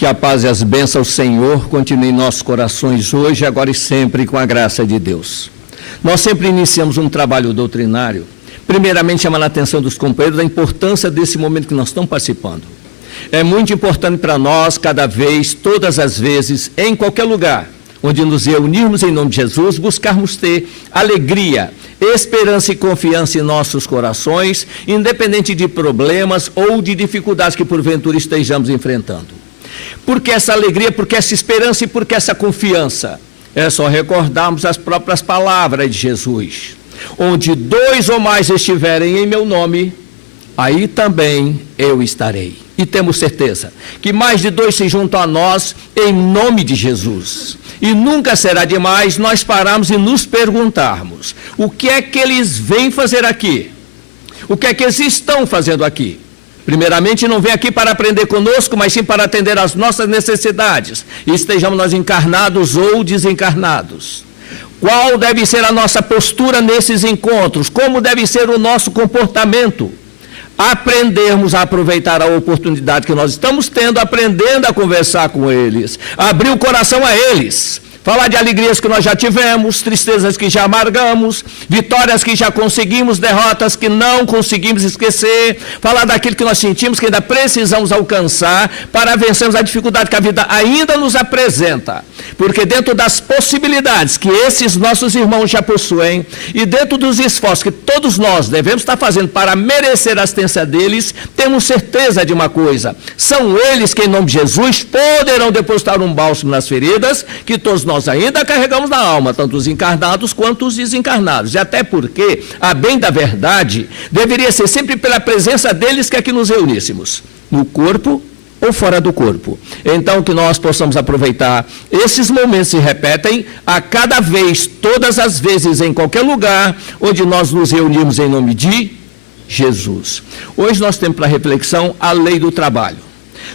Que a paz e as bênçãos do Senhor continuem em nossos corações hoje, agora e sempre, com a graça de Deus. Nós sempre iniciamos um trabalho doutrinário, primeiramente chamando a atenção dos companheiros da importância desse momento que nós estamos participando. É muito importante para nós, cada vez, todas as vezes, em qualquer lugar, onde nos reunirmos em nome de Jesus, buscarmos ter alegria, esperança e confiança em nossos corações, independente de problemas ou de dificuldades que porventura estejamos enfrentando. Por que essa alegria, por que essa esperança e por que essa confiança? É só recordarmos as próprias palavras de Jesus. Onde 2 ou mais estiverem em meu nome, aí também eu estarei. E temos certeza que mais de 2 se juntam a nós em nome de Jesus. E nunca será demais nós pararmos e nos perguntarmos: o que é que eles vêm fazer aqui? O que é que eles estão fazendo aqui? Primeiramente, não vem aqui para aprender conosco, mas sim para atender às nossas necessidades, e estejamos nós encarnados ou desencarnados. Qual deve ser a nossa postura nesses encontros? Como deve ser o nosso comportamento? Aprendermos a aproveitar a oportunidade que nós estamos tendo, aprendendo a conversar com eles, abrir o coração a eles. Falar de alegrias que nós já tivemos, tristezas que já amargamos, vitórias que já conseguimos, derrotas que não conseguimos esquecer. Falar daquilo que nós sentimos que ainda precisamos alcançar para vencermos a dificuldade que a vida ainda nos apresenta. Porque dentro das possibilidades que esses nossos irmãos já possuem e dentro dos esforços que todos nós devemos estar fazendo para merecer a assistência deles, temos certeza de uma coisa: são eles que em nome de Jesus poderão depositar um bálsamo nas feridas que todos nós ainda carregamos na alma, tanto os encarnados quanto os desencarnados. E até porque, a bem da verdade, deveria ser sempre pela presença deles que aqui nos reuníssemos, no corpo ou fora do corpo. Então, que nós possamos aproveitar esses momentos se repetem a cada vez, todas as vezes, em qualquer lugar onde nós nos reunimos em nome de Jesus. Hoje nós temos para reflexão a lei do trabalho.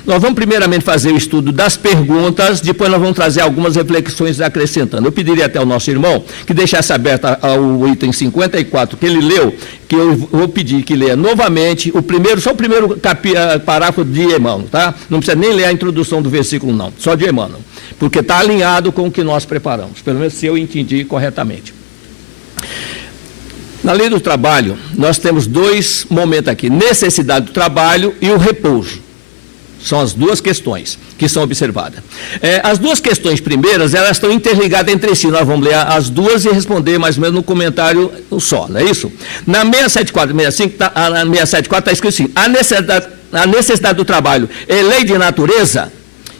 Nós vamos primeiramente fazer o estudo das perguntas, depois nós vamos trazer algumas reflexões acrescentando. Eu pediria até ao nosso irmão que deixasse aberto o item 54 que ele leu, que eu vou pedir que leia novamente só o primeiro parágrafo de Emmanuel, tá? Não precisa nem ler a introdução do versículo não, só de Emmanuel, porque está alinhado com o que nós preparamos, pelo menos se eu entendi corretamente. Na lei do trabalho, nós temos 2 momentos aqui: necessidade do trabalho e o repouso. São as 2 questões que são observadas. As 2 questões primeiras, elas estão interligadas entre si. Nós vamos ler as 2 e responder mais ou menos no comentário só, não é isso? Na 674 e 65, na 674 está escrito assim: a necessidade do trabalho é lei de natureza?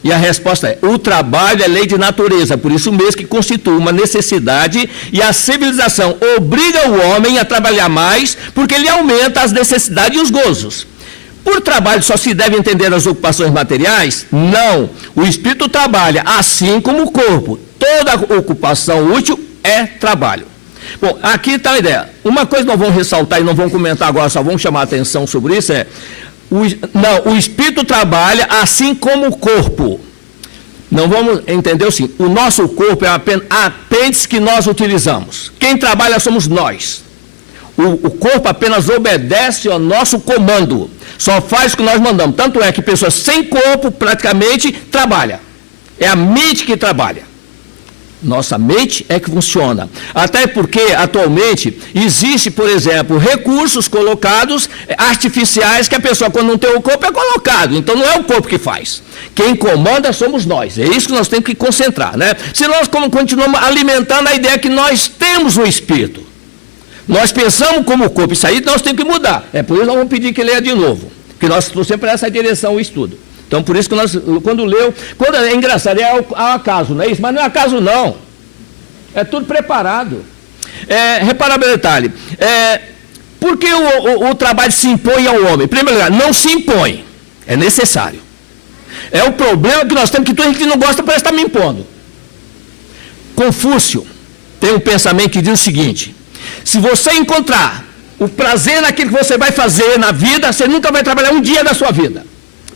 E a resposta é: o trabalho é lei de natureza, por isso mesmo que constitui uma necessidade, e a civilização obriga o homem a trabalhar mais, porque ele aumenta as necessidades e os gozos. Por trabalho só se deve entender as ocupações materiais? Não. O espírito trabalha, assim como o corpo. Toda ocupação útil é trabalho. Bom, aqui está a ideia. Uma coisa nós vamos ressaltar e não vamos comentar agora, só vamos chamar a atenção sobre isso, o espírito trabalha assim como o corpo. Não vamos entender assim: o nosso corpo é apenas apêndice que nós utilizamos. Quem trabalha somos nós. O corpo apenas obedece ao nosso comando, só faz o que nós mandamos. Tanto é que pessoas sem corpo praticamente trabalham. É a mente que trabalha. Nossa mente é que funciona. Até porque, atualmente, existe, por exemplo, recursos colocados artificiais que a pessoa, quando não tem o corpo, é colocado. Então, não é o corpo que faz. Quem comanda somos nós. É isso que nós temos que concentrar, né? Se nós continuamos alimentando a ideia que nós temos um espírito, nós pensamos como o corpo, isso aí nós temos que mudar. É por isso que nós vamos pedir que leia de novo, porque nós trouxemos para essa direção o estudo. Então, por isso que nós, é engraçado, é ao acaso, não é isso? Mas não é acaso não, é tudo preparado. Repara bem o detalhe, por que o trabalho se impõe ao homem? Em primeiro lugar, não se impõe, é necessário. É o problema que nós temos, que toda gente que não gosta parece estar me impondo. Confúcio tem um pensamento que diz o seguinte: se você encontrar o prazer naquilo que você vai fazer na vida, você nunca vai trabalhar um dia da sua vida.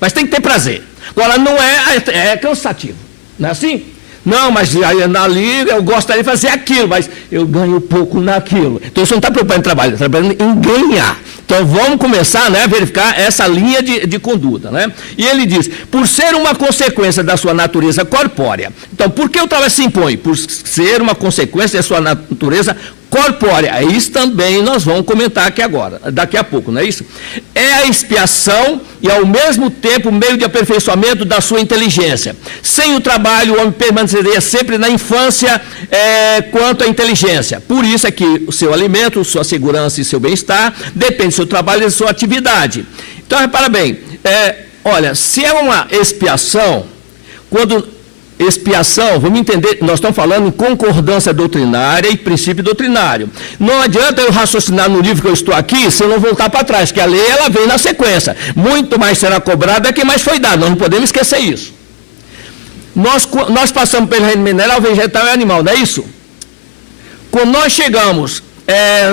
Mas tem que ter prazer. Agora, não é cansativo. Não é assim? Não, mas ali eu gostaria de fazer aquilo, mas eu ganho pouco naquilo. Então você não está preocupado em trabalho, está preocupado em ganhar. Então vamos começar, né, a verificar essa linha de conduta. Né? E ele diz, por ser uma consequência da sua natureza corpórea. Então, por que o trabalho se impõe? Por ser uma consequência da sua natureza corpórea. Isso também nós vamos comentar aqui agora, daqui a pouco, não é isso? É a expiação e, ao mesmo tempo, meio de aperfeiçoamento da sua inteligência. Sem o trabalho, o homem permaneceria sempre na infância quanto à inteligência. Por isso é que o seu alimento, sua segurança e seu bem-estar depende do seu trabalho e da sua atividade. Então, repara bem, olha, se é uma expiação, expiação, vamos entender, nós estamos falando em concordância doutrinária e princípio doutrinário. Não adianta eu raciocinar no livro que eu estou aqui se eu não voltar para trás, que a lei ela vem na sequência. Muito mais será cobrado é que mais foi dado, nós não podemos esquecer isso. Nós passamos pelo reino mineral, vegetal e animal, não é isso? Quando nós chegamos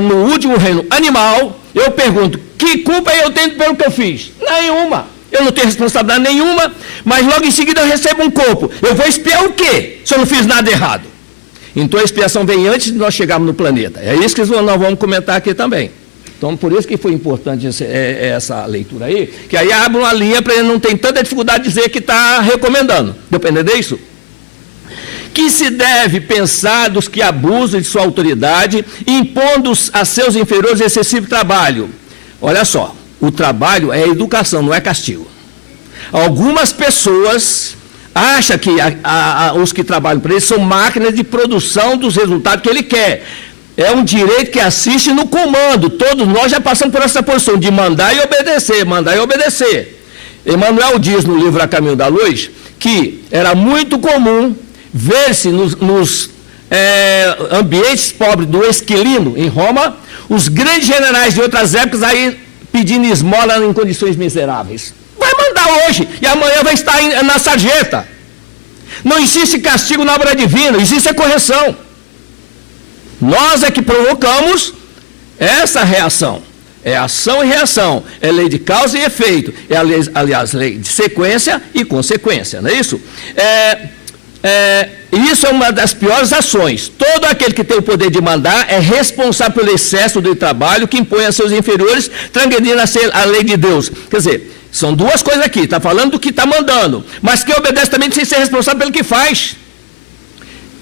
no último reino animal, eu pergunto, que culpa eu tenho pelo que eu fiz? Nenhuma. Eu não tenho responsabilidade nenhuma, mas logo em seguida eu recebo um corpo. Eu vou expiar o quê, se eu não fiz nada errado? Então a expiação vem antes de nós chegarmos no planeta. É isso que nós vamos comentar aqui também. Então, por isso que foi importante essa leitura aí, que aí abre uma linha para ele não ter tanta dificuldade de dizer que está recomendando. Deu para entender isso? Que se deve pensar dos que abusam de sua autoridade, impondo a seus inferiores excessivo trabalho. Olha só. O trabalho é educação, não é castigo. Algumas pessoas acham que os que trabalham para eles são máquinas de produção dos resultados que ele quer. É um direito que assiste no comando. Todos nós já passamos por essa posição de mandar e obedecer, mandar e obedecer. Emmanuel diz no livro A Caminho da Luz que era muito comum ver-se nos ambientes pobres do Esquilino, em Roma, os grandes generais de outras épocas aí pedindo esmola em condições miseráveis. Vai mandar hoje e amanhã vai estar na sarjeta. Não existe castigo na obra divina, existe a correção. Nós é que provocamos essa reação. É ação e reação, é lei de causa e efeito, aliás, lei de sequência e consequência, não é isso? Isso é uma das piores ações. Todo aquele que tem o poder de mandar é responsável pelo excesso do trabalho que impõe a seus inferiores, transgredindo a lei de Deus. Quer dizer, são duas coisas aqui, está falando do que está mandando, mas quem obedece também tem que ser responsável pelo que faz.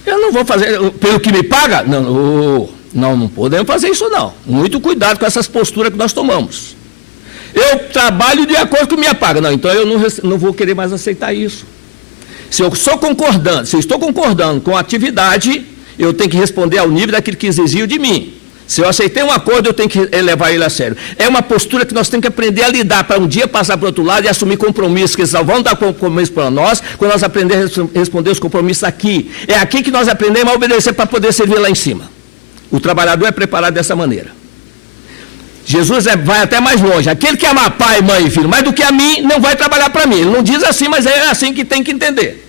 Eu não vou fazer pelo que me paga? Não podemos fazer isso não. Muito cuidado com essas posturas que nós tomamos. Eu trabalho de acordo com minha paga. Não, então eu não vou querer mais aceitar isso. Se eu estou concordando com a atividade, eu tenho que responder ao nível daquilo que exigiu de mim. Se eu aceitei um acordo, eu tenho que levar ele a sério. É uma postura que nós temos que aprender a lidar, para um dia passar para o outro lado e assumir compromissos, que só vão dar compromisso para nós, quando nós aprendermos a responder os compromissos aqui. É aqui que nós aprendemos a obedecer para poder servir lá em cima. O trabalhador é preparado dessa maneira. Jesus vai até mais longe. Aquele que ama pai, mãe e filho mais do que a mim, não vai trabalhar para mim. Ele não diz assim, mas é assim que tem que entender.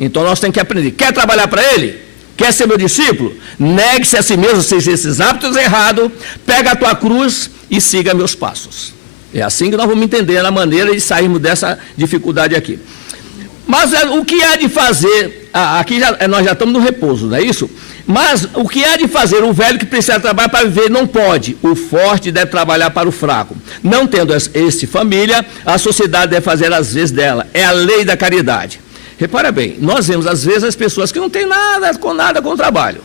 Então nós temos que aprender. Quer trabalhar para ele? Quer ser meu discípulo? Negue-se a si mesmo, seja esses hábitos errados, pega a tua cruz e siga meus passos. É assim que nós vamos entender a maneira de sairmos dessa dificuldade aqui. Mas o que há de fazer, aqui nós já estamos no repouso, não é isso? Mas o que há de fazer o velho que precisa trabalhar para viver não pode. O forte deve trabalhar para o fraco. Não tendo família, a sociedade deve fazer as vezes dela. É a lei da caridade. Repara bem, nós vemos às vezes as pessoas que não têm nada com o trabalho.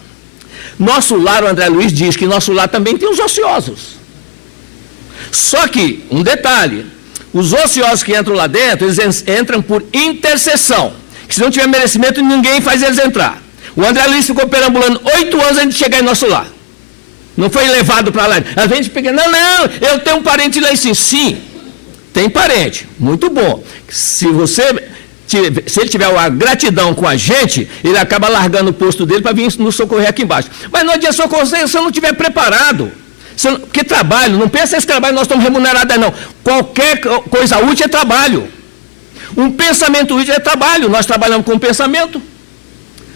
Nosso lar, o André Luiz diz que nosso lar também tem os ociosos. Só que, um detalhe, os ociosos que entram lá dentro, eles entram por intercessão. Que se não tiver merecimento, ninguém faz eles entrar. O André Luiz ficou perambulando 8 anos antes de chegar em nosso lar. Não foi levado para lá. Às vezes fica, não, eu tenho um parente lá em cima. Sim, tem parente, muito bom. Se ele tiver uma gratidão com a gente, ele acaba largando o posto dele para vir nos socorrer aqui embaixo. Mas não adianta socorrer se você não estiver preparado. Porque trabalho, não pensa esse trabalho, nós estamos remunerados, não. Qualquer coisa útil é trabalho. Um pensamento útil é trabalho. Nós trabalhamos com pensamento.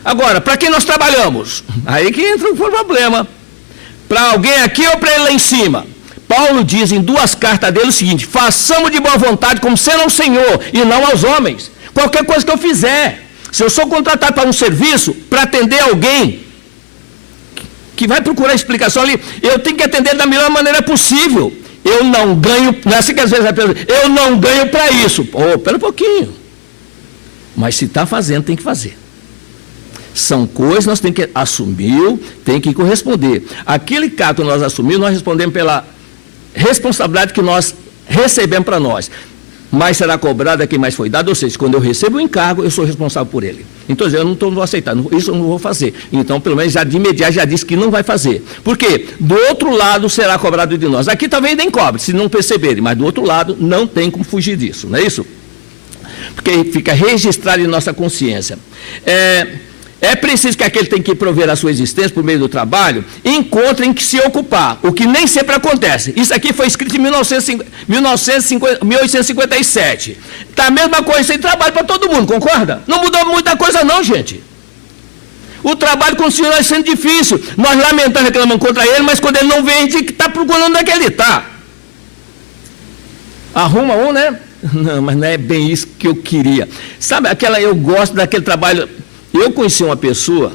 Agora, para quem nós trabalhamos? Aí que entra o problema. Para alguém aqui ou para ele lá em cima? Paulo diz em 2 cartas dele o seguinte: façamos de boa vontade como sendo ao Senhor e não aos homens. Qualquer coisa que eu fizer, Se eu sou contratado para um serviço, para atender alguém que vai procurar explicação ali, eu tenho que atender da melhor maneira possível. Eu não ganho, não é assim que às vezes a pessoa diz, eu não ganho para isso. Pera um pouquinho. Mas se está fazendo, tem que fazer. São coisas que nós temos que assumir, tem que corresponder. Aquele cargo que nós assumimos, nós respondemos pela responsabilidade que nós recebemos para nós. Mas será cobrado a quem mais foi dado, ou seja, quando eu recebo o encargo, eu sou responsável por ele. Então, eu não vou aceitar, isso eu não vou fazer. Então, pelo menos, já de imediato, já disse que não vai fazer. Por quê? Do outro lado, será cobrado de nós. Aqui talvez nem cobre, se não perceberem, mas do outro lado, não tem como fugir disso, não é isso? Porque fica registrado em nossa consciência. É preciso que aquele tem que prover a sua existência por meio do trabalho, encontre em que se ocupar, o que nem sempre acontece. Isso aqui foi escrito em 1857. Está a mesma coisa, sem trabalho para todo mundo, concorda? Não mudou muita coisa não, gente. O trabalho continua sendo difícil. Nós lamentamos, reclamamos contra ele, mas quando ele não vem, a gente está procurando onde é que ele está. Arruma um, né? Não, mas não é bem isso que eu queria. Sabe, eu gosto daquele trabalho. Eu conheci uma pessoa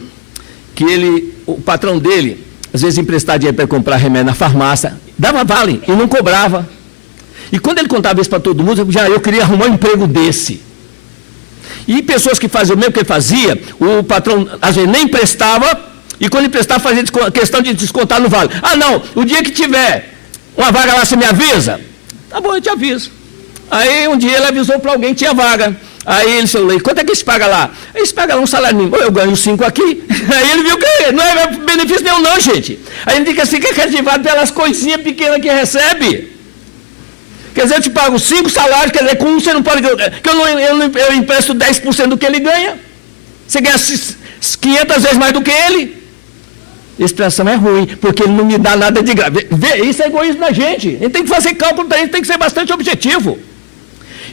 que o patrão dele, às vezes emprestava dinheiro para comprar remédio na farmácia, dava vale e não cobrava. E quando ele contava isso para todo mundo, eu queria arrumar um emprego desse. E pessoas que faziam o mesmo que ele fazia, o patrão às vezes nem emprestava, e quando emprestava fazia questão de descontar no vale. Ah não, o dia que tiver uma vaga lá, você me avisa? Tá bom, eu te aviso. Aí um dia ele avisou para alguém que tinha vaga. Aí ele falou, quanto é que eles pagam lá? Eles pagam um salário mínimo. Eu ganho 5 aqui. Aí ele viu que não é benefício nenhum não, gente. Aí ele fica assim, que é cativado pelas coisinhas pequenas que recebe. Quer dizer, eu te pago 5 salários, quer dizer, com um você não pode ganhar. Que eu empresto 10% do que ele ganha. Você ganha 500 vezes mais do que ele. A expressão é ruim, porque ele não me dá nada de graça. Isso é egoísmo da gente. A gente tem que fazer cálculo, a gente tem que ser bastante objetivo.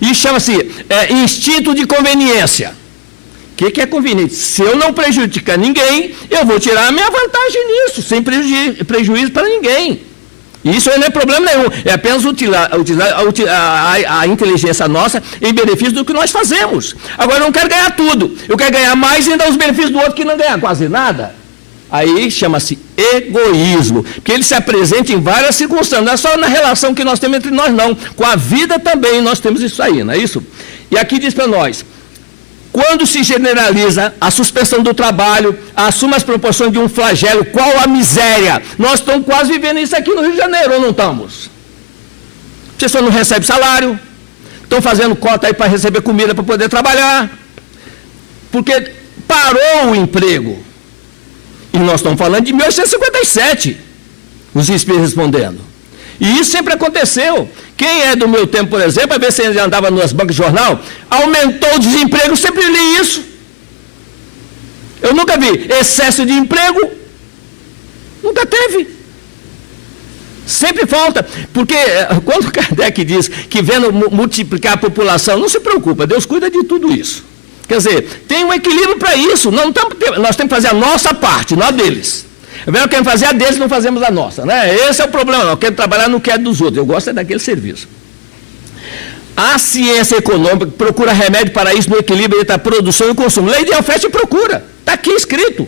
E chama-se instinto de conveniência. O que é conveniente? Se eu não prejudicar ninguém, eu vou tirar a minha vantagem nisso, sem prejuízo para ninguém. Isso aí não é problema nenhum, é apenas utilizar a inteligência nossa em benefício do que nós fazemos. Agora, eu não quero ganhar tudo, eu quero ganhar mais e ainda os benefícios do outro que não ganha quase nada. Aí chama-se egoísmo, porque ele se apresenta em várias circunstâncias, não é só na relação que nós temos entre nós, não. Com a vida também nós temos isso aí, não é isso? E aqui diz para nós, quando se generaliza a suspensão do trabalho, assume as proporções de um flagelo, qual a miséria? Nós estamos quase vivendo isso aqui no Rio de Janeiro, ou não estamos? As pessoas não recebem salário, estão fazendo cota aí para receber comida para poder trabalhar, porque parou o emprego. E nós estamos falando de 1857, os espíritos respondendo. E isso sempre aconteceu. Quem é do meu tempo, por exemplo, a ver se ele andava nas bancas de jornal, aumentou o desemprego, eu sempre li isso. Eu nunca vi excesso de emprego, nunca teve. Sempre falta, porque quando Kardec diz que vendo multiplicar a população, não se preocupa, Deus cuida de tudo isso. Quer dizer, tem um equilíbrio para isso. Nós temos que fazer a nossa parte, não a deles. Eu quero fazer a deles, não fazemos a nossa. Né? Esse é o problema. Eu quero trabalhar no que é dos outros. Eu gosto daquele serviço. A ciência econômica procura remédio para isso no equilíbrio entre a produção e o consumo. Lei de oferta e procura. Está aqui escrito.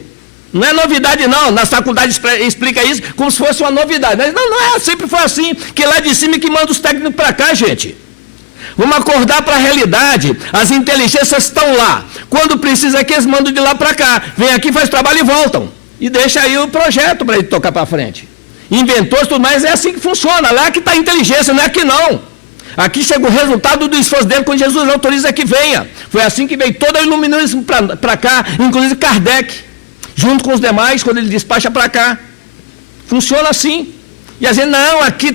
Não é novidade, não. Na faculdade explica isso como se fosse uma novidade. Mas não é. Sempre foi assim. Que lá de cima que manda os técnicos para cá, gente. Vamos acordar para a realidade. As inteligências estão lá. Quando precisa aqui, eles mandam de lá para cá. Vem aqui, faz trabalho e voltam. E deixa aí o projeto para ele tocar para frente. Inventores, tudo mais, é assim que funciona. Lá que está a inteligência, não é aqui não. Aqui chega o resultado do esforço dele quando Jesus autoriza que venha. Foi assim que veio todo o iluminismo para cá, inclusive Kardec, junto com os demais, quando ele despacha para cá. Funciona assim. E a gente, não, aqui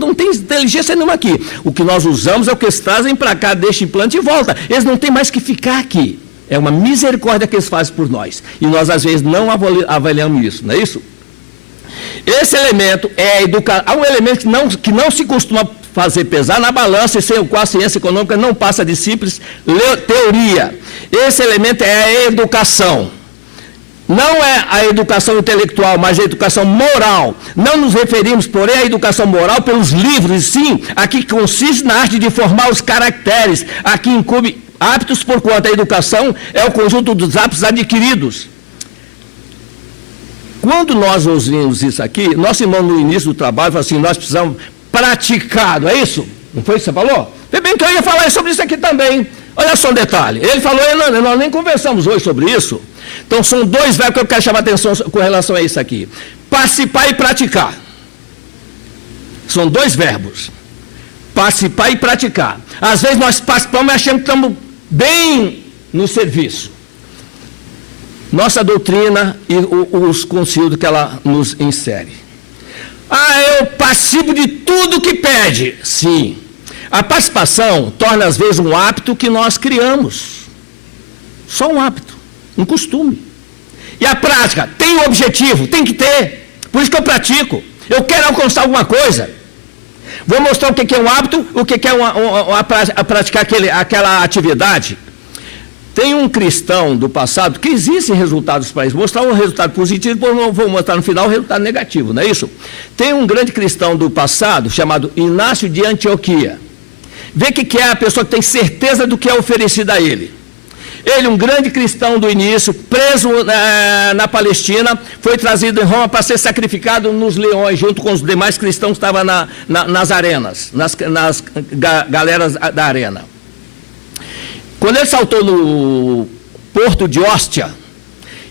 não tem inteligência nenhuma aqui. O que nós usamos é o que eles trazem para cá, deixa implante e volta. Eles não têm mais que ficar aqui. É uma misericórdia que eles fazem por nós. E nós, às vezes, não avaliamos isso, não é isso? Esse elemento é a educação. Há um elemento que não se costuma fazer pesar na balança, e sem o qual a ciência econômica não passa de simples teoria. Esse elemento é a educação. Não é a educação intelectual, mas a educação moral. Não nos referimos, porém, à educação moral pelos livros, sim, a que consiste na arte de formar os caracteres, a que incumbe Hábitos, porquanto a educação é o conjunto dos hábitos adquiridos. Quando nós ouvimos isso aqui, nosso irmão no início do trabalho falou assim, nós precisamos praticar, não é isso? Não foi isso que você falou? Foi bem que eu ia falar sobre isso aqui também. Olha só um detalhe. Ele falou, nós nem conversamos hoje sobre isso. Então são dois verbos que eu quero chamar a atenção com relação a isso aqui. Participar e praticar. São dois verbos. Participar e praticar. Às vezes nós participamos e achamos que estamos bem no serviço. Nossa doutrina e os conteúdos que ela nos insere. Eu participo de tudo que pede. Sim. A participação torna às vezes um hábito que nós criamos. Só um hábito, um costume. E a prática tem um objetivo, tem que ter. Por isso que eu pratico. Eu quero alcançar alguma coisa. Vou mostrar o que é um hábito, o que é praticar aquela atividade. Tem um cristão do passado que existem resultados para isso. Mostrar um resultado positivo, depois vou mostrar no final o resultado negativo, não é isso? Tem um grande cristão do passado chamado Inácio de Antioquia. Vê que é a pessoa que tem certeza do que é oferecido a ele. Ele, um grande cristão do início, preso na Palestina, foi trazido em Roma para ser sacrificado nos leões, junto com os demais cristãos que estavam nas arenas, nas galeras da arena. Quando ele saltou no porto de Ostia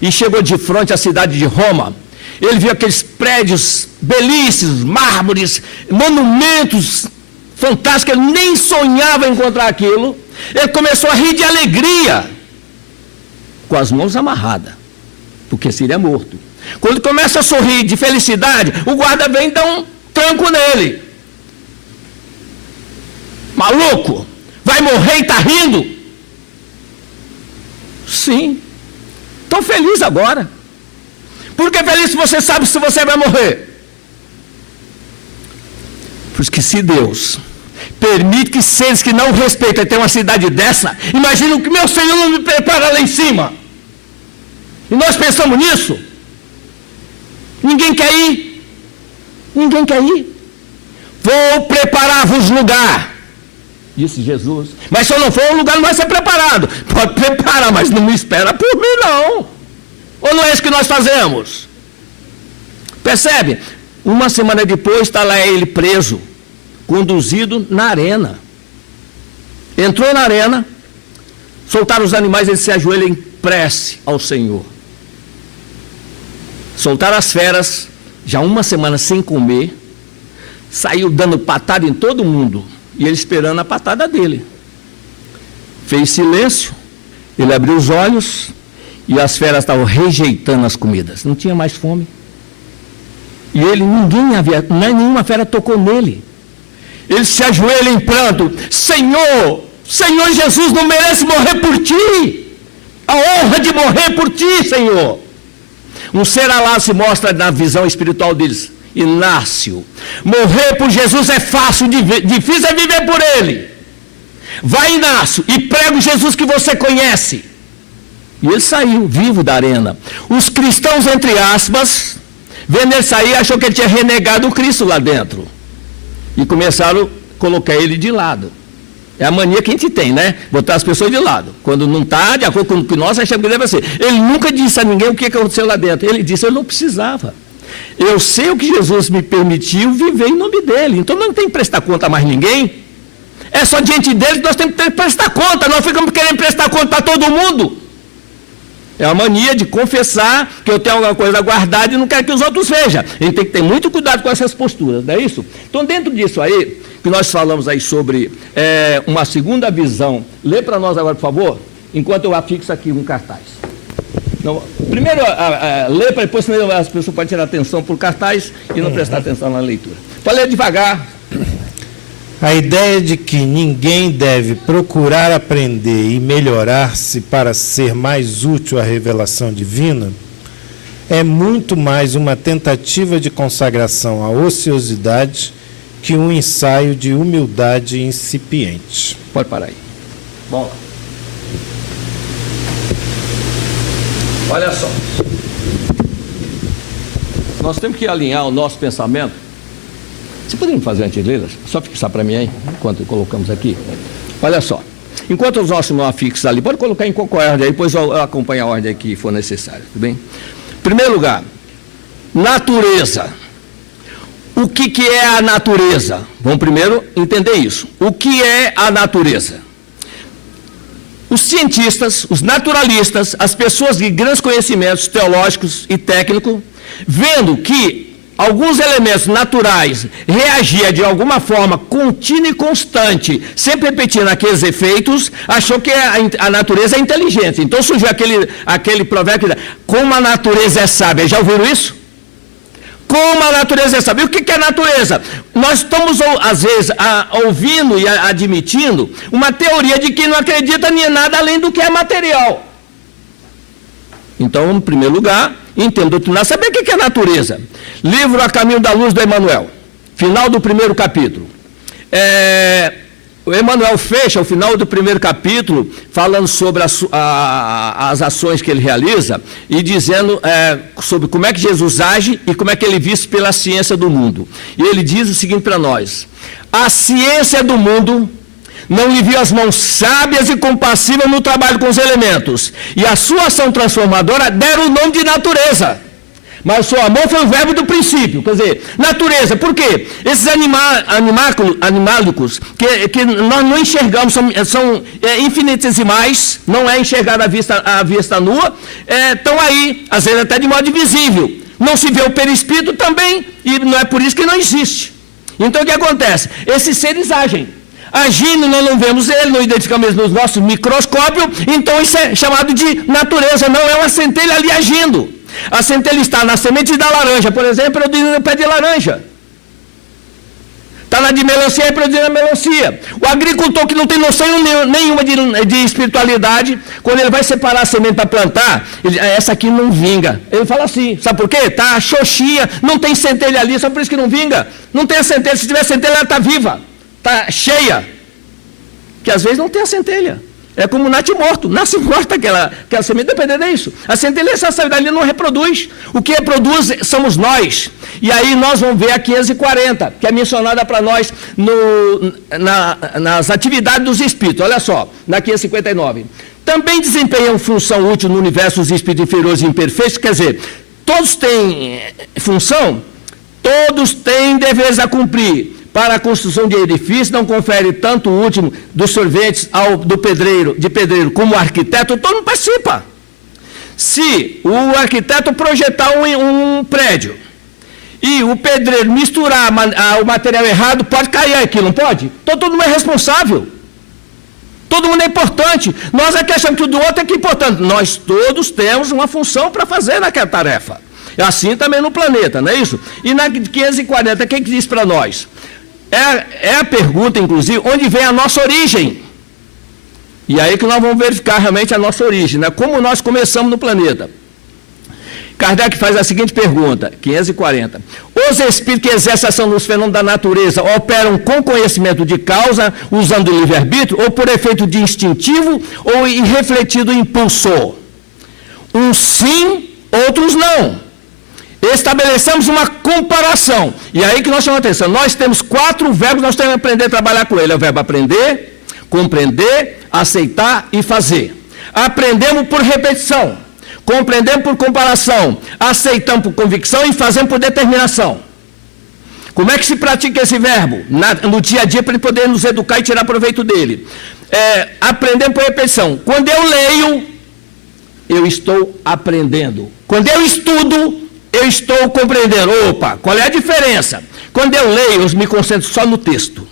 e chegou de frente à cidade de Roma, ele viu aqueles prédios belíssimos, mármores, monumentos fantásticos, ele nem sonhava encontrar aquilo. Ele começou a rir de alegria, com as mãos amarradas, porque seria morto. Quando começa a sorrir de felicidade, o guarda vem e dá um tranco nele. Maluco, vai morrer e está rindo? Sim. Estou feliz agora. Por que feliz se você sabe se você vai morrer? Porque se Deus permite que seres que não respeitam tenham uma cidade dessa, imagina o que meu Senhor não me prepara lá em cima. E nós pensamos nisso. Ninguém quer ir. Ninguém quer ir. Vou preparar-vos lugar, disse Jesus. Mas se eu não for, o lugar não vai ser preparado. Pode preparar, mas não me espera por mim, não. Ou não é isso que nós fazemos? Percebe? Uma semana depois está lá ele preso, conduzido na arena. Entrou na arena, soltaram os animais, ele se ajoelha em prece ao Senhor. Soltaram as feras, já uma semana sem comer, saiu dando patada em todo mundo, e ele esperando a patada dele. Fez silêncio, ele abriu os olhos, e as feras estavam rejeitando as comidas, não tinha mais fome. E ele, nenhuma fera tocou nele. Ele se ajoelha em pranto: Senhor, Senhor Jesus, não merece morrer por ti. A honra de morrer por ti, Senhor. Um ser alado se mostra na visão espiritual deles. Inácio, morrer por Jesus é fácil, difícil é viver por ele. Vai, Inácio, e prega o Jesus que você conhece. E ele saiu vivo da arena. Os cristãos, entre aspas, vendo ele sair, achou que ele tinha renegado o Cristo lá dentro. E começaram a colocar ele de lado. É a mania que a gente tem, né? Botar as pessoas de lado. Quando não está de acordo com o que nós achamos que deve ser. Ele nunca disse a ninguém o que aconteceu lá dentro. Ele disse: eu não precisava. Eu sei o que Jesus me permitiu viver em nome dele. Então não tem que prestar conta a mais ninguém. É só diante dele que nós temos que prestar conta. Nós ficamos querendo prestar conta para todo mundo. É uma mania de confessar que eu tenho alguma coisa guardada e não quero que os outros vejam. A gente tem que ter muito cuidado com essas posturas, não é isso? Então, dentro disso aí, que nós falamos aí sobre uma segunda visão, lê para nós agora, por favor, enquanto eu afixo aqui um cartaz. Não, primeiro, lê para depois, senão as pessoas podem tirar atenção por cartaz e não prestar atenção na leitura. Pode ler devagar. A ideia de que ninguém deve procurar aprender e melhorar-se para ser mais útil à revelação divina é muito mais uma tentativa de consagração à ociosidade que um ensaio de humildade incipiente. Pode parar aí. Vamos lá. Olha só. Nós temos que alinhar o nosso pensamento. Você poderia me fazer uma gentileza? Só fixar para mim aí, enquanto colocamos aqui. Olha só. Enquanto os nossos irmãos fixos ali, pode colocar em qualquer ordem, aí depois eu acompanho a ordem que for necessária, tudo bem? Em primeiro lugar, natureza. O que é a natureza? Vamos primeiro entender isso. O que é a natureza? Os cientistas, os naturalistas, as pessoas de grandes conhecimentos teológicos e técnicos, vendo que alguns elementos naturais reagiam de alguma forma contínua e constante, sempre repetindo aqueles efeitos, achou que a natureza é inteligente. Então surgiu aquele provérbio que diz, como a natureza é sábia. Já ouviram isso? Como a natureza é sábia. E o que é a natureza? Nós estamos, às vezes, ouvindo e admitindo uma teoria de que não acredita em nada além do que é material. Então, em primeiro lugar, entendo doutrinar, saber o que é natureza. Livro A Caminho da Luz, do Emmanuel, final do primeiro capítulo. O Emmanuel fecha o final do primeiro capítulo falando sobre as ações que ele realiza e dizendo sobre como é que Jesus age e como é que ele é visto pela ciência do mundo. E ele diz o seguinte para nós: a ciência do mundo não lhe viu as mãos sábias e compassivas no trabalho com os elementos, e a sua ação transformadora deram o nome de natureza. Mas o seu amor foi o verbo do princípio. Quer dizer, natureza, por quê? Esses animálicos que nós não enxergamos, são infinitesimais, não é enxergado à vista nua, estão aí, às vezes até de modo invisível. Não se vê o perispírito também, e não é por isso que não existe. Então o que acontece? Esses seres agem. Agindo, nós não vemos ele, não identificamos ele nos nossos microscópios, então isso é chamado de natureza, não é uma centelha ali agindo. A centelha está na semente da laranja, por exemplo, produzindo no pé de laranja. Está na de melancia, produzindo a melancia. O agricultor que não tem noção nenhuma de espiritualidade, quando ele vai separar a semente para plantar, essa aqui não vinga. Ele fala assim, sabe por quê? Está xoxinha, não tem centelha ali, só por isso que não vinga. Não tem a centelha, se tiver centelha ela está viva, está cheia. Que às vezes não tem a centelha. É como nasce morta aquela semente, dependendo disso. A centelha, essa sabedoria não reproduz. O que reproduz somos nós. E aí nós vamos ver a 540, que é mencionada para nós nas atividades dos espíritos. Olha só, na 559. Também desempenham função útil no universo dos espíritos inferiores e imperfeitos, quer dizer, todos têm função, todos têm deveres a cumprir. Para a construção de edifícios, não confere tanto o último dos sorvetes de pedreiro como o arquiteto, todo mundo participa. Se o arquiteto projetar um prédio e o pedreiro misturar o material errado, pode cair aquilo, não pode? Então todo mundo é responsável. Todo mundo é importante. Nós aqui achamos que o do outro é que é importante. Nós todos temos uma função para fazer naquela tarefa. Assim também no planeta, não é isso? E na 540, quem que diz para nós? É a pergunta, inclusive, onde vem a nossa origem. E aí que nós vamos verificar realmente a nossa origem, né? Como nós começamos no planeta. Kardec faz a seguinte pergunta, 540. Os espíritos que exercem ação nos fenômenos da natureza operam com conhecimento de causa, usando o livre-arbítrio, ou por efeito de instintivo ou irrefletido impulsor? Uns sim, outros não. Estabelecemos uma comparação. E aí que nós chamamos a atenção. Nós temos 4 verbos, nós temos que aprender a trabalhar com ele. É o verbo aprender, compreender, aceitar e fazer. Aprendemos por repetição, compreendemos por comparação, aceitamos por convicção e fazemos por determinação. Como é que se pratica esse verbo? No dia a dia, para ele poder nos educar e tirar proveito dele. Aprendemos por repetição. Quando eu leio, eu estou aprendendo. Quando eu estudo, eu estou compreendendo. Opa, qual é a diferença? Quando eu leio, eu me concentro só no texto.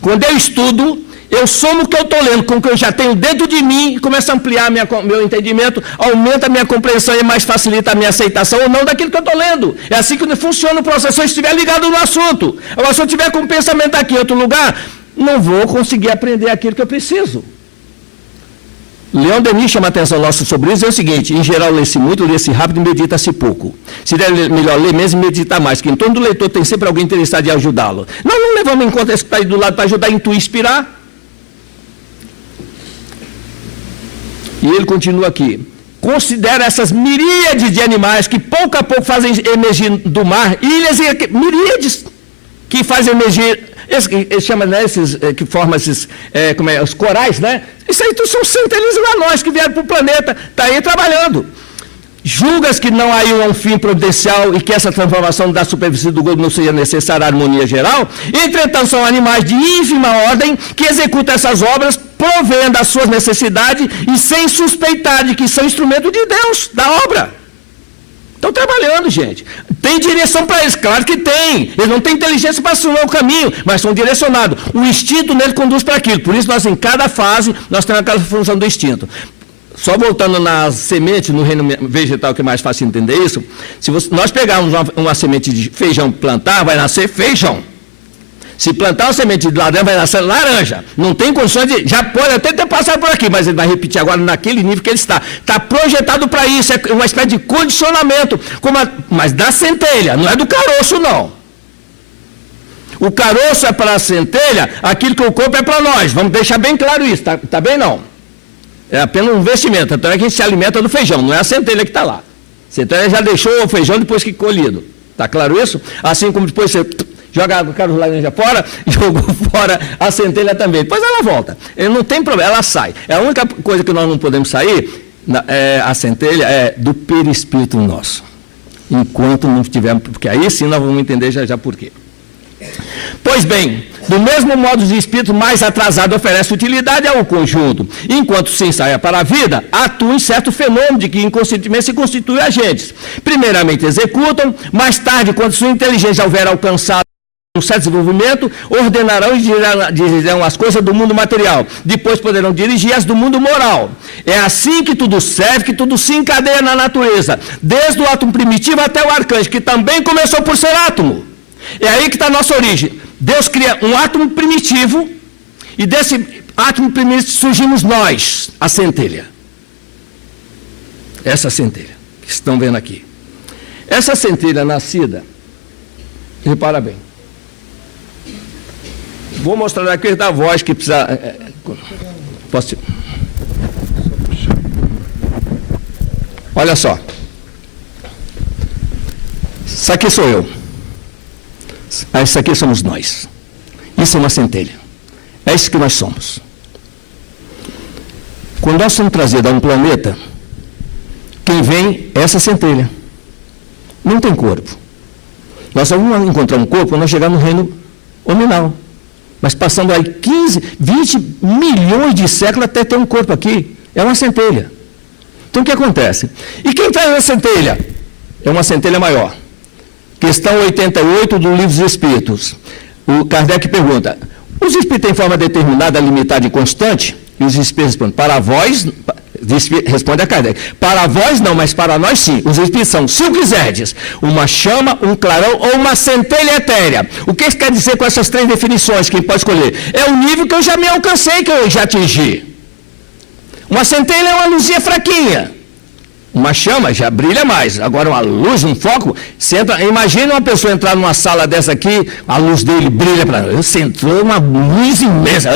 Quando eu estudo, eu somo o que eu estou lendo, com o que eu já tenho dentro de mim, e começo a ampliar meu entendimento, aumenta a minha compreensão e mais facilita a minha aceitação ou não daquilo que eu estou lendo. É assim que funciona o processo. Se eu estiver ligado no assunto, agora se eu estiver com o pensamento aqui em outro lugar, não vou conseguir aprender aquilo que eu preciso. Leon Denis chama a atenção nossa sobre isso, é o seguinte: em geral lê-se muito, lê-se rápido e medita-se pouco. Seria melhor ler menos e meditar mais, que em torno do leitor tem sempre alguém interessado em ajudá-lo. Nós não levamos em conta esse que está aí do lado para ajudar a intuir, inspirar. E ele continua aqui. Considera essas miríades de animais que pouco a pouco fazem emergir do mar, ilhas e miríades que fazem emergir Ele chama, né, esses que formam esses, os corais, né? Isso aí são centelhas nós que vieram para o planeta, está aí trabalhando. Julgas que não há um fim providencial e que essa transformação da superfície do globo não seja necessária à harmonia geral? Entretanto, são animais de ínfima ordem que executam essas obras, provendo as suas necessidades e sem suspeitar de que são instrumento de Deus, da obra. Estão trabalhando, gente. Tem direção para eles? Claro que tem. Eles não têm inteligência para assumir o caminho, mas são direcionados. O instinto nele conduz para aquilo. Por isso, nós, em cada fase, nós temos aquela função do instinto. Só voltando nas sementes, no reino vegetal, que é mais fácil entender isso, se nós pegarmos uma semente de feijão e plantar, vai nascer feijão. Se plantar uma semente de laranja, vai nascer laranja. Não tem condições de... Já pode até ter passado por aqui, mas ele vai repetir agora naquele nível que ele está. Está projetado para isso, é uma espécie de condicionamento. Mas da centelha, não é do caroço, não. O caroço é para a centelha, aquilo que o corpo é para nós. Vamos deixar bem claro isso, tá bem não? É apenas um investimento, então é que a gente se alimenta do feijão, não é a centelha que está lá. A centelha já deixou o feijão depois que colhido. Está claro isso? Assim como depois você joga o caroço laranja fora, jogou fora a centelha também. Depois ela volta. Não tem problema, ela sai. A única coisa que nós não podemos sair, a centelha, é do perispírito nosso. Enquanto não tivermos, porque aí sim nós vamos entender já por quê. Pois bem, do mesmo modo, o espírito mais atrasado oferece utilidade ao conjunto. Enquanto se ensaia para a vida, atua em certo fenômeno de que inconscientemente se constituem agentes. Primeiramente executam, mais tarde, quando sua inteligência houver alcançado um certo desenvolvimento, ordenarão e dirigirão as coisas do mundo material. Depois poderão dirigir as do mundo moral. É assim que tudo serve, que tudo se encadeia na natureza, desde o átomo primitivo até o arcanjo, que também começou por ser átomo. É aí que está a nossa origem. Deus cria um átomo primitivo e desse átomo primitivo surgimos nós, a centelha. Essa centelha que estão vendo aqui. Essa centelha nascida, repara bem. Vou mostrar aqui da voz que precisa... Posso... Olha só. Isso aqui sou eu. Isso aqui somos nós. Isso é uma centelha. É isso que nós somos. Quando nós somos trazidos a um planeta, quem vem é essa centelha. Não tem corpo. Nós só vamos encontrar um corpo quando nós chegarmos no reino hominal. Mas passando aí 15, 20 milhões de séculos até ter um corpo aqui. É uma centelha. Então o que acontece? E quem traz a centelha? É uma centelha maior. Questão 88 do Livro dos Espíritos. O Kardec pergunta, os espíritos têm forma determinada, limitada e constante? E os espíritos respondem, para vós, responde a Kardec, para vós não, mas para nós sim. Os espíritos são, se o quiserdes, uma chama, um clarão ou uma centelha etérea. O que isso quer dizer com essas três definições que pode escolher? É o nível que eu já me alcancei, que eu já atingi. Uma centelha é uma luzinha fraquinha. Uma chama já brilha mais. Agora, uma luz, um foco, você entra, imagina uma pessoa entrar numa sala dessa aqui, a luz dele brilha para você entrou uma luz imensa.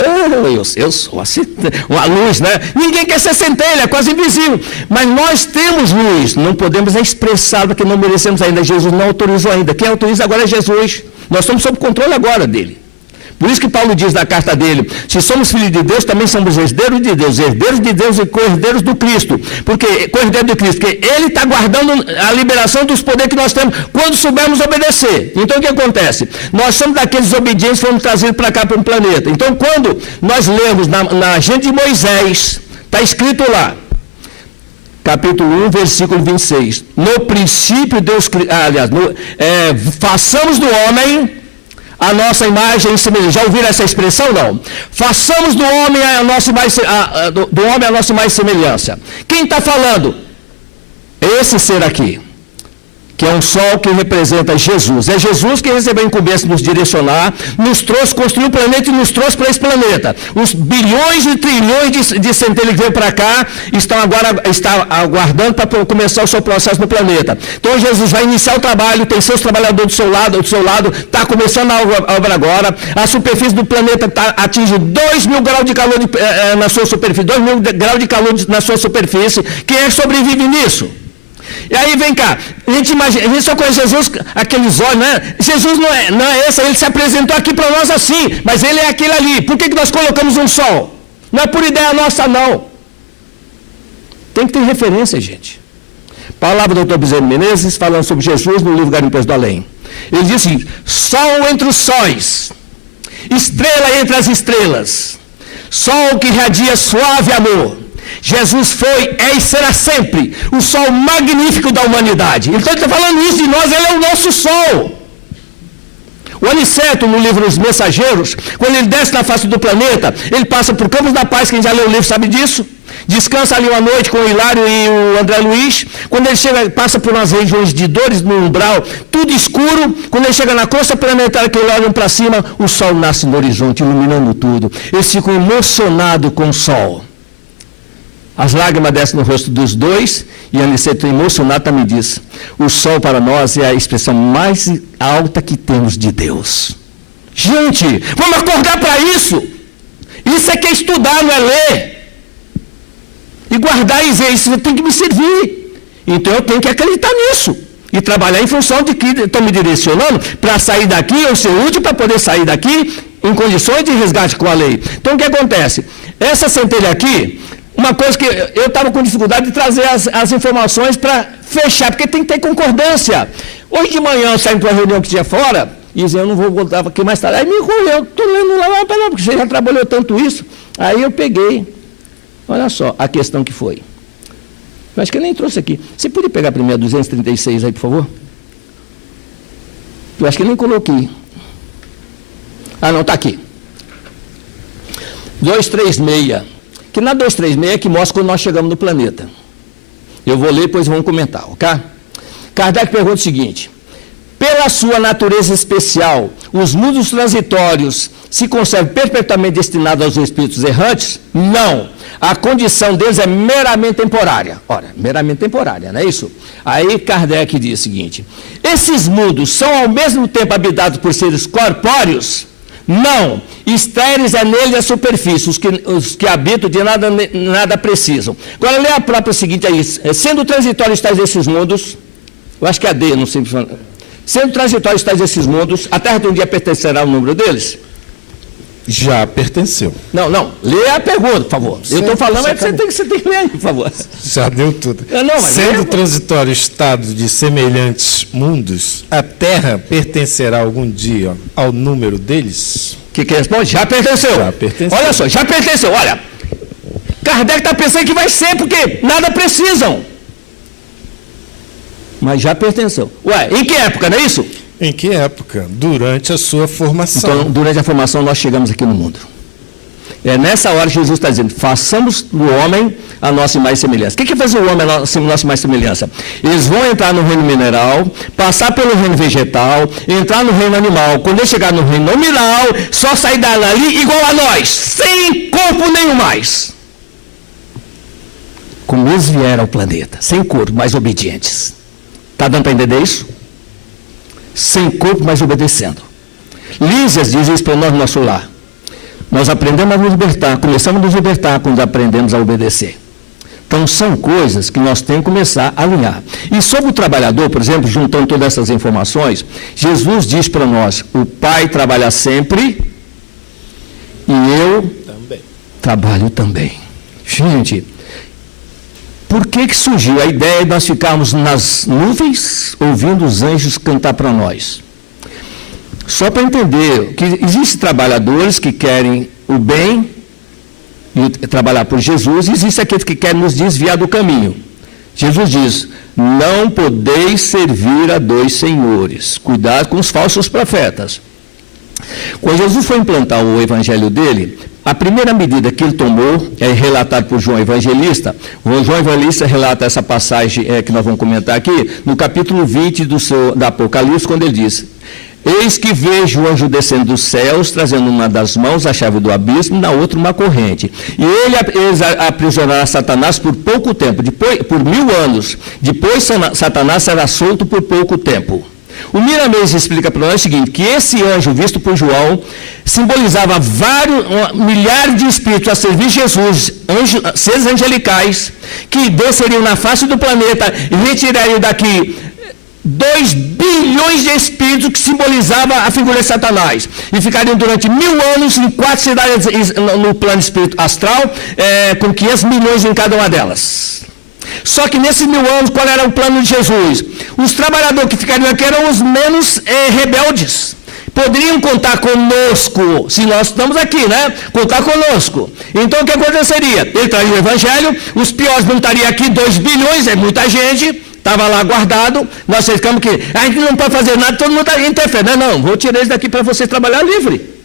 Eu sou assim, uma luz, né? Ninguém quer ser centelha, é quase invisível. Mas nós temos luz, não podemos expressar porque não merecemos ainda. Jesus não autorizou ainda. Quem autoriza agora é Jesus. Nós estamos sob controle agora dele. Por isso que Paulo diz na carta dele, se somos filhos de Deus, também somos herdeiros de Deus e co-herdeiros do Cristo. Porque co-herdeiro do Cristo, porque ele está guardando a liberação dos poderes que nós temos quando soubermos obedecer. Então o que acontece? Nós somos daqueles obedientes que fomos trazidos para cá, para um planeta. Então quando nós lemos na agenda de Moisés, está escrito lá, capítulo 1, versículo 26, no princípio Deus, façamos do homem a nossa imagem e semelhança. Já ouviram essa expressão? Não. Façamos do homem a nossa imagem e semelhança. Quem está falando? Esse ser aqui, que é um sol que representa Jesus. É Jesus que recebeu a incumbência de nos direcionar, nos trouxe, construiu o planeta e nos trouxe para esse planeta. Os bilhões e trilhões de centelhas que vêm para cá estão aguardando para começar o seu processo no planeta. Então Jesus vai iniciar o trabalho, tem seus trabalhadores do seu lado, está começando a obra agora. A superfície do planeta atinge 2.000 graus de calor na sua superfície, 2.000 graus de calor na sua superfície. Quem é que sobrevive nisso? E aí vem cá, a gente só conhece Jesus, aqueles olhos, né? Jesus não é esse, ele se apresentou aqui para nós assim, mas ele é aquele ali. Por que nós colocamos um sol? Não é por ideia nossa, não. Tem que ter referência, gente. Palavra do Dr. Bezerra Menezes, falando sobre Jesus no livro Garimpeiros do Além. Ele diz assim: sol entre os sóis, estrela entre as estrelas, sol que radia suave amor. Jesus foi, é e será sempre o sol magnífico da humanidade. Então ele está falando isso de nós, ele é o nosso sol. O Aniceto, no livro Os Mensageiros, quando ele desce na face do planeta, ele passa por Campos da Paz, quem já leu o livro sabe disso. Descansa ali uma noite com o Hilário e o André Luiz. Quando ele chega, passa por umas regiões de dores no umbral, tudo escuro. Quando ele chega na costa planetária, que eles olham para cima, o sol nasce no horizonte, iluminando tudo. Eles ficam emocionados com o sol. As lágrimas descem no rosto dos dois, e Aniceto, emocionado, também diz: o sol para nós é a expressão mais alta que temos de Deus. Gente, vamos acordar para isso. Isso é que é estudar, não é ler. E guardar e dizer: isso tem que me servir. Então eu tenho que acreditar nisso. E trabalhar em função de que estão me direcionando para sair daqui, ou ser útil para poder sair daqui em condições de resgate com a lei. Então o que acontece? Essa centelha aqui, uma coisa que eu estava com dificuldade de trazer as informações para fechar, porque tem que ter concordância. Hoje de manhã eu saí para uma reunião que tinha fora, e dizia: eu não vou voltar aqui mais tarde. Aí me correu, estou lendo lá, porque você já trabalhou tanto isso. Aí eu peguei. Olha só a questão que foi. Eu acho que eu nem trouxe aqui. Você podia pegar primeiro a 236 aí, por favor? Eu acho que eu nem coloquei. Ah, não, está aqui. 236. Que na 236 é que mostra quando nós chegamos no planeta. Eu vou ler, depois vamos comentar, ok? Kardec pergunta o seguinte: pela sua natureza especial, os mundos transitórios se conservam perpetuamente destinados aos espíritos errantes? Não. A condição deles é meramente temporária. Ora, meramente temporária, não é isso? Aí Kardec diz o seguinte: esses mundos são ao mesmo tempo habitados por seres corpóreos? Não. Estéreis é neles a superfície, os que habitam de nada precisam. Agora lê a própria seguinte aí: sendo transitórios tais esses mundos, eu acho que é a D, não sei. Sendo transitórios tais esses mundos, a Terra de um dia pertencerá ao número deles? Já pertenceu. Não. Lê a pergunta, por favor. Eu estou falando, mas você tem que ler aí, por favor. Já deu tudo. Sendo transitório estado de semelhantes mundos, a Terra pertencerá algum dia ao número deles? Que responde? Já pertenceu. Já pertenceu. Olha só, já pertenceu. Olha, Kardec está pensando que vai ser, porque nada precisam. Mas já pertenceu. Ué, em que época, não é isso? Em que época? Durante a sua formação. Então, durante a formação, nós chegamos aqui no mundo. É nessa hora que Jesus está dizendo: façamos do homem a nossa imagem e semelhança. O que é fazer o homem a nossa imagem e semelhança? Eles vão entrar no reino mineral, passar pelo reino vegetal, entrar no reino animal. Quando eles chegar no reino nominal, só sair dali igual a nós, sem corpo nenhum mais. Como eles vieram ao planeta, sem corpo, mas obedientes. Está dando para entender isso? Sem corpo, mas obedecendo. Lísias diz isso para nós no nosso lar. Nós aprendemos a nos libertar, começamos a nos libertar quando aprendemos a obedecer. Então, são coisas que nós temos que começar a alinhar. E sobre o trabalhador, por exemplo, juntando todas essas informações, Jesus diz para nós: o Pai trabalha sempre e eu trabalho também. Gente, por que surgiu a ideia de nós ficarmos nas nuvens ouvindo os anjos cantar para nós? Só para entender que existem trabalhadores que querem o bem e trabalhar por Jesus, e existem aqueles que querem nos desviar do caminho. Jesus diz: não podeis servir a dois senhores. Cuidado com os falsos profetas. Quando Jesus foi implantar o evangelho dele, a primeira medida que ele tomou é relatado por João Evangelista. O João Evangelista relata essa passagem que nós vamos comentar aqui, no capítulo 20 da Apocalipse, quando ele diz: eis que vejo o anjo descendo dos céus, trazendo uma das mãos a chave do abismo, na outra uma corrente. E eles aprisionará Satanás por pouco tempo, por 1000 anos. Depois Satanás será solto por pouco tempo. O Miramês explica para nós o seguinte, que esse anjo visto por João simbolizava milhares de espíritos a servir Jesus, seres angelicais, que desceriam na face do planeta e retirariam daqui 2 bilhões de espíritos, que simbolizava a figura de Satanás, e ficariam durante 1000 anos em 4 cidades no plano espírito astral, com 500 milhões em cada uma delas. Só que nesses 1000 anos, qual era o plano de Jesus? Os trabalhadores que ficariam aqui eram os menos rebeldes. Poderiam contar conosco, se nós estamos aqui, né? Contar conosco. Então, o que aconteceria? Ele traria o evangelho, os piores não estariam aqui, 2 bilhões, é muita gente, estava lá guardado, nós ficamos que a gente não pode fazer nada, todo mundo está interferindo. Não, vou tirar isso daqui para vocês trabalhar livre.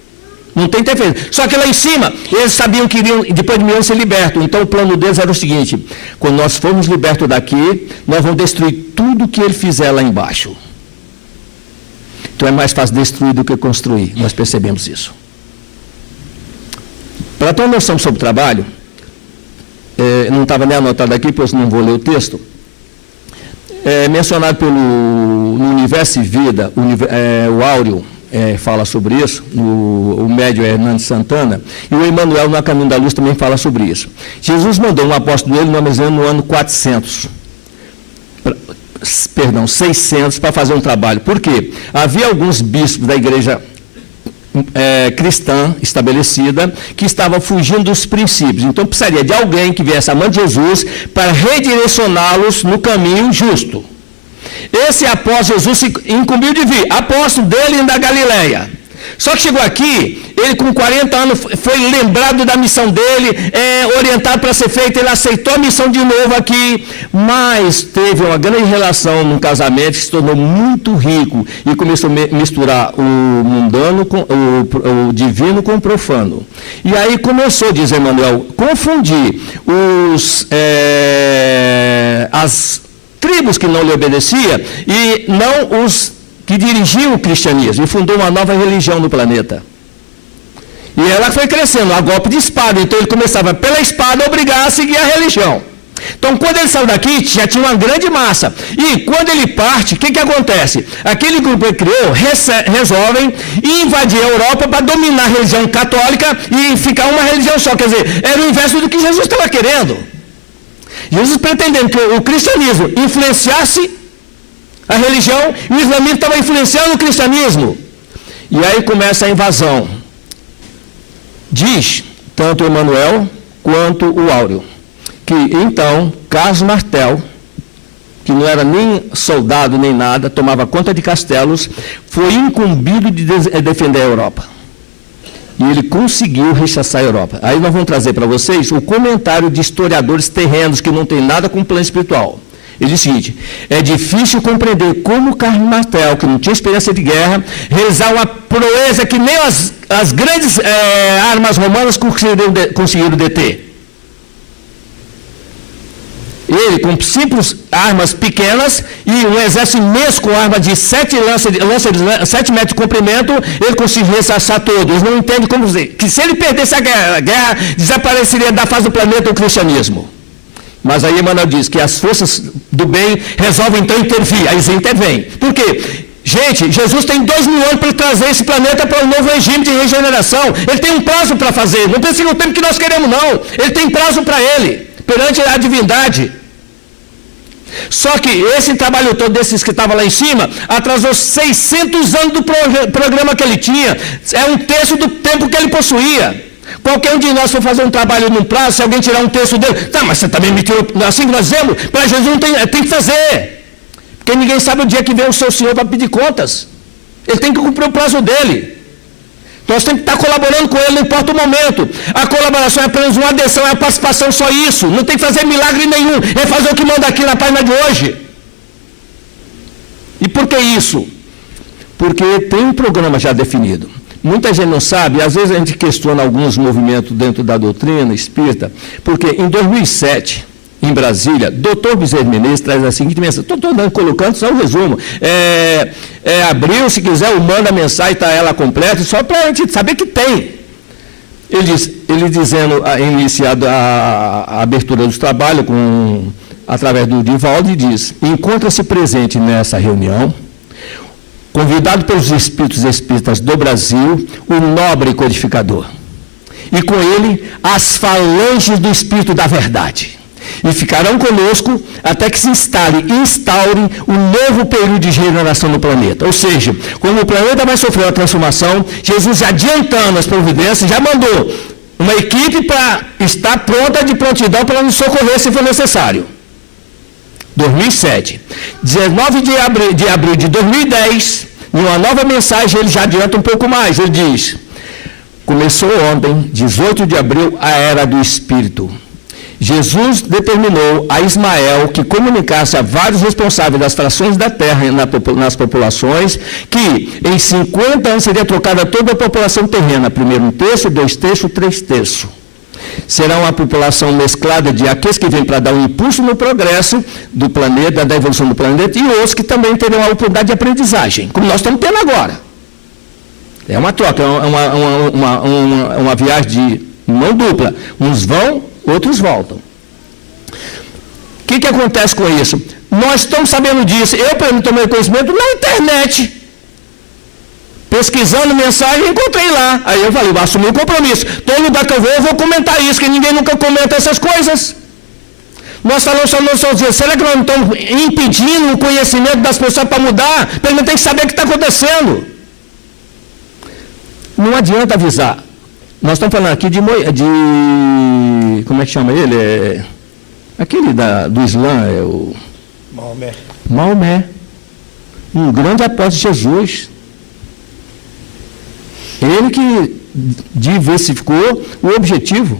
Não tem interferência. Só que lá em cima, eles sabiam que iriam, depois de 1000 anos, ser libertos. Então, o plano deles era o seguinte: quando nós formos libertos daqui, nós vamos destruir tudo que ele fizer lá embaixo. Então, é mais fácil destruir do que construir. Nós percebemos isso. Para ter uma noção sobre o trabalho, não estava nem anotado aqui, pois não vou ler o texto. Mencionado no Universo e Vida, o Áureo fala sobre isso, o médium Hernandes Santana, e o Emmanuel, no A Caminho da Luz, também fala sobre isso. Jesus mandou um apóstolo dele, no ano 600, para fazer um trabalho. Por quê? Havia alguns bispos da igreja cristã estabelecida que estavam fugindo dos princípios. Então, precisaria de alguém que viesse a mão de Jesus para redirecioná-los no caminho justo. Esse apóstolo, Jesus se incumbiu de vir, apóstolo dele da Galileia. Só que chegou aqui, ele com 40 anos foi lembrado da missão dele, orientado para ser feita, ele aceitou a missão de novo aqui, mas teve uma grande relação num casamento que se tornou muito rico e começou a misturar o mundano, o divino com o profano. E aí começou, diz Emmanuel, confundir as tribos que não lhe obedeciam e não os que dirigiam o cristianismo, e fundou uma nova religião no planeta. E ela foi crescendo a golpe de espada, então ele começava pela espada a obrigar a seguir a religião. Então, quando ele saiu daqui, já tinha uma grande massa. E quando ele parte, o que acontece? Aquele grupo que ele criou resolvem invadir a Europa para dominar a religião católica e ficar uma religião só. Quer dizer, era o inverso do que Jesus estava querendo. Jesus pretendendo que o cristianismo influenciasse a religião, e o islamismo estava influenciando o cristianismo. E aí começa a invasão. Diz, tanto Emmanuel quanto o Áureo, que então Carlos Martel, que não era nem soldado nem nada, tomava conta de castelos, foi incumbido de defender a Europa. E ele conseguiu rechaçar a Europa. Aí nós vamos trazer para vocês o comentário de historiadores terrenos que não tem nada com o plano espiritual. Ele diz o seguinte: é difícil compreender como Carlos Martel, que não tinha experiência de guerra, realizar uma proeza que nem as grandes armas romanas conseguiram deter. Ele, com simples armas pequenas e um exército imenso com armas de 7 metros de comprimento, ele conseguiu rechaçar todos. Eles não entendem como dizer que se ele perdesse a guerra, desapareceria da face do planeta o cristianismo. Mas aí Emmanuel diz que as forças do bem resolvem então intervir. Aí eles intervêm. Por quê? Gente, Jesus tem 2000 anos para trazer esse planeta para um novo regime de regeneração. Ele tem um prazo para fazer. Não pense no tempo que nós queremos, não. Ele tem prazo para ele, perante a divindade. Só que esse trabalho todo desses que estavam lá em cima atrasou 600 anos do programa que ele tinha. É um terço do tempo que ele possuía. Qualquer um de nós for fazer um trabalho num prazo, se alguém tirar um terço dele, tá, mas você também me tirou, assim que nós dizemos, para Jesus não tem que fazer. Porque ninguém sabe o dia que vem o seu Senhor para pedir contas. Ele tem que cumprir o prazo dele. Nós temos que estar colaborando com ele, não importa o momento. A colaboração é apenas uma adesão, é a participação, só isso. Não tem que fazer milagre nenhum, é fazer o que manda aqui na página de hoje. E por que isso? Porque tem um programa já definido. Muita gente não sabe, às vezes a gente questiona alguns movimentos dentro da doutrina espírita, porque em 2007, em Brasília, Dr. Bezerra Menezes traz a seguinte mensagem, estou colocando só um resumo, abriu, se quiser, o manda a mensagem, está ela completa, só para a gente saber que tem. Ele dizendo, iniciado a abertura dos trabalhos através do Divaldo, diz: encontra-se presente nessa reunião convidado pelos espíritos espíritas do Brasil, o nobre codificador. E com ele, as falanges do Espírito da Verdade. E ficarão conosco até que se instaure um novo período de regeneração no planeta. Ou seja, como o planeta vai sofrer uma transformação, Jesus, já adiantando as providências, já mandou uma equipe para estar pronta de prontidão para nos socorrer se for necessário. 2007. 19 de abril de 2010, em uma nova mensagem, ele já adianta um pouco mais. Ele diz: começou ontem, 18 de abril, a Era do Espírito. Jesus determinou a Ismael que comunicasse a vários responsáveis das trações da terra nas populações que em 50 anos seria trocada toda a população terrena, primeiro 1/3, 2/3, 3/3. Será uma população mesclada de aqueles que vêm para dar um impulso no progresso do planeta, da evolução do planeta, e outros que também terão a oportunidade de aprendizagem, como nós estamos tendo agora. É uma troca, é uma viagem de mão dupla. Uns vão, outros voltam. O que acontece com isso? Nós estamos sabendo disso. Eu, para mim, tomei conhecimento na internet. Pesquisando mensagem, encontrei lá. Aí eu falei, vou assumir o compromisso. Todo lugar que eu vou comentar isso, que ninguém nunca comenta essas coisas. Nós falamos só noção de será que nós não estamos impedindo o conhecimento das pessoas para mudar? Pelo menos tem que saber o que está acontecendo. Não adianta avisar. Nós estamos falando aqui de como é que chama ele? Aquele do Islã, o Maomé. Um grande apóstolo de Jesus. Ele que diversificou o objetivo.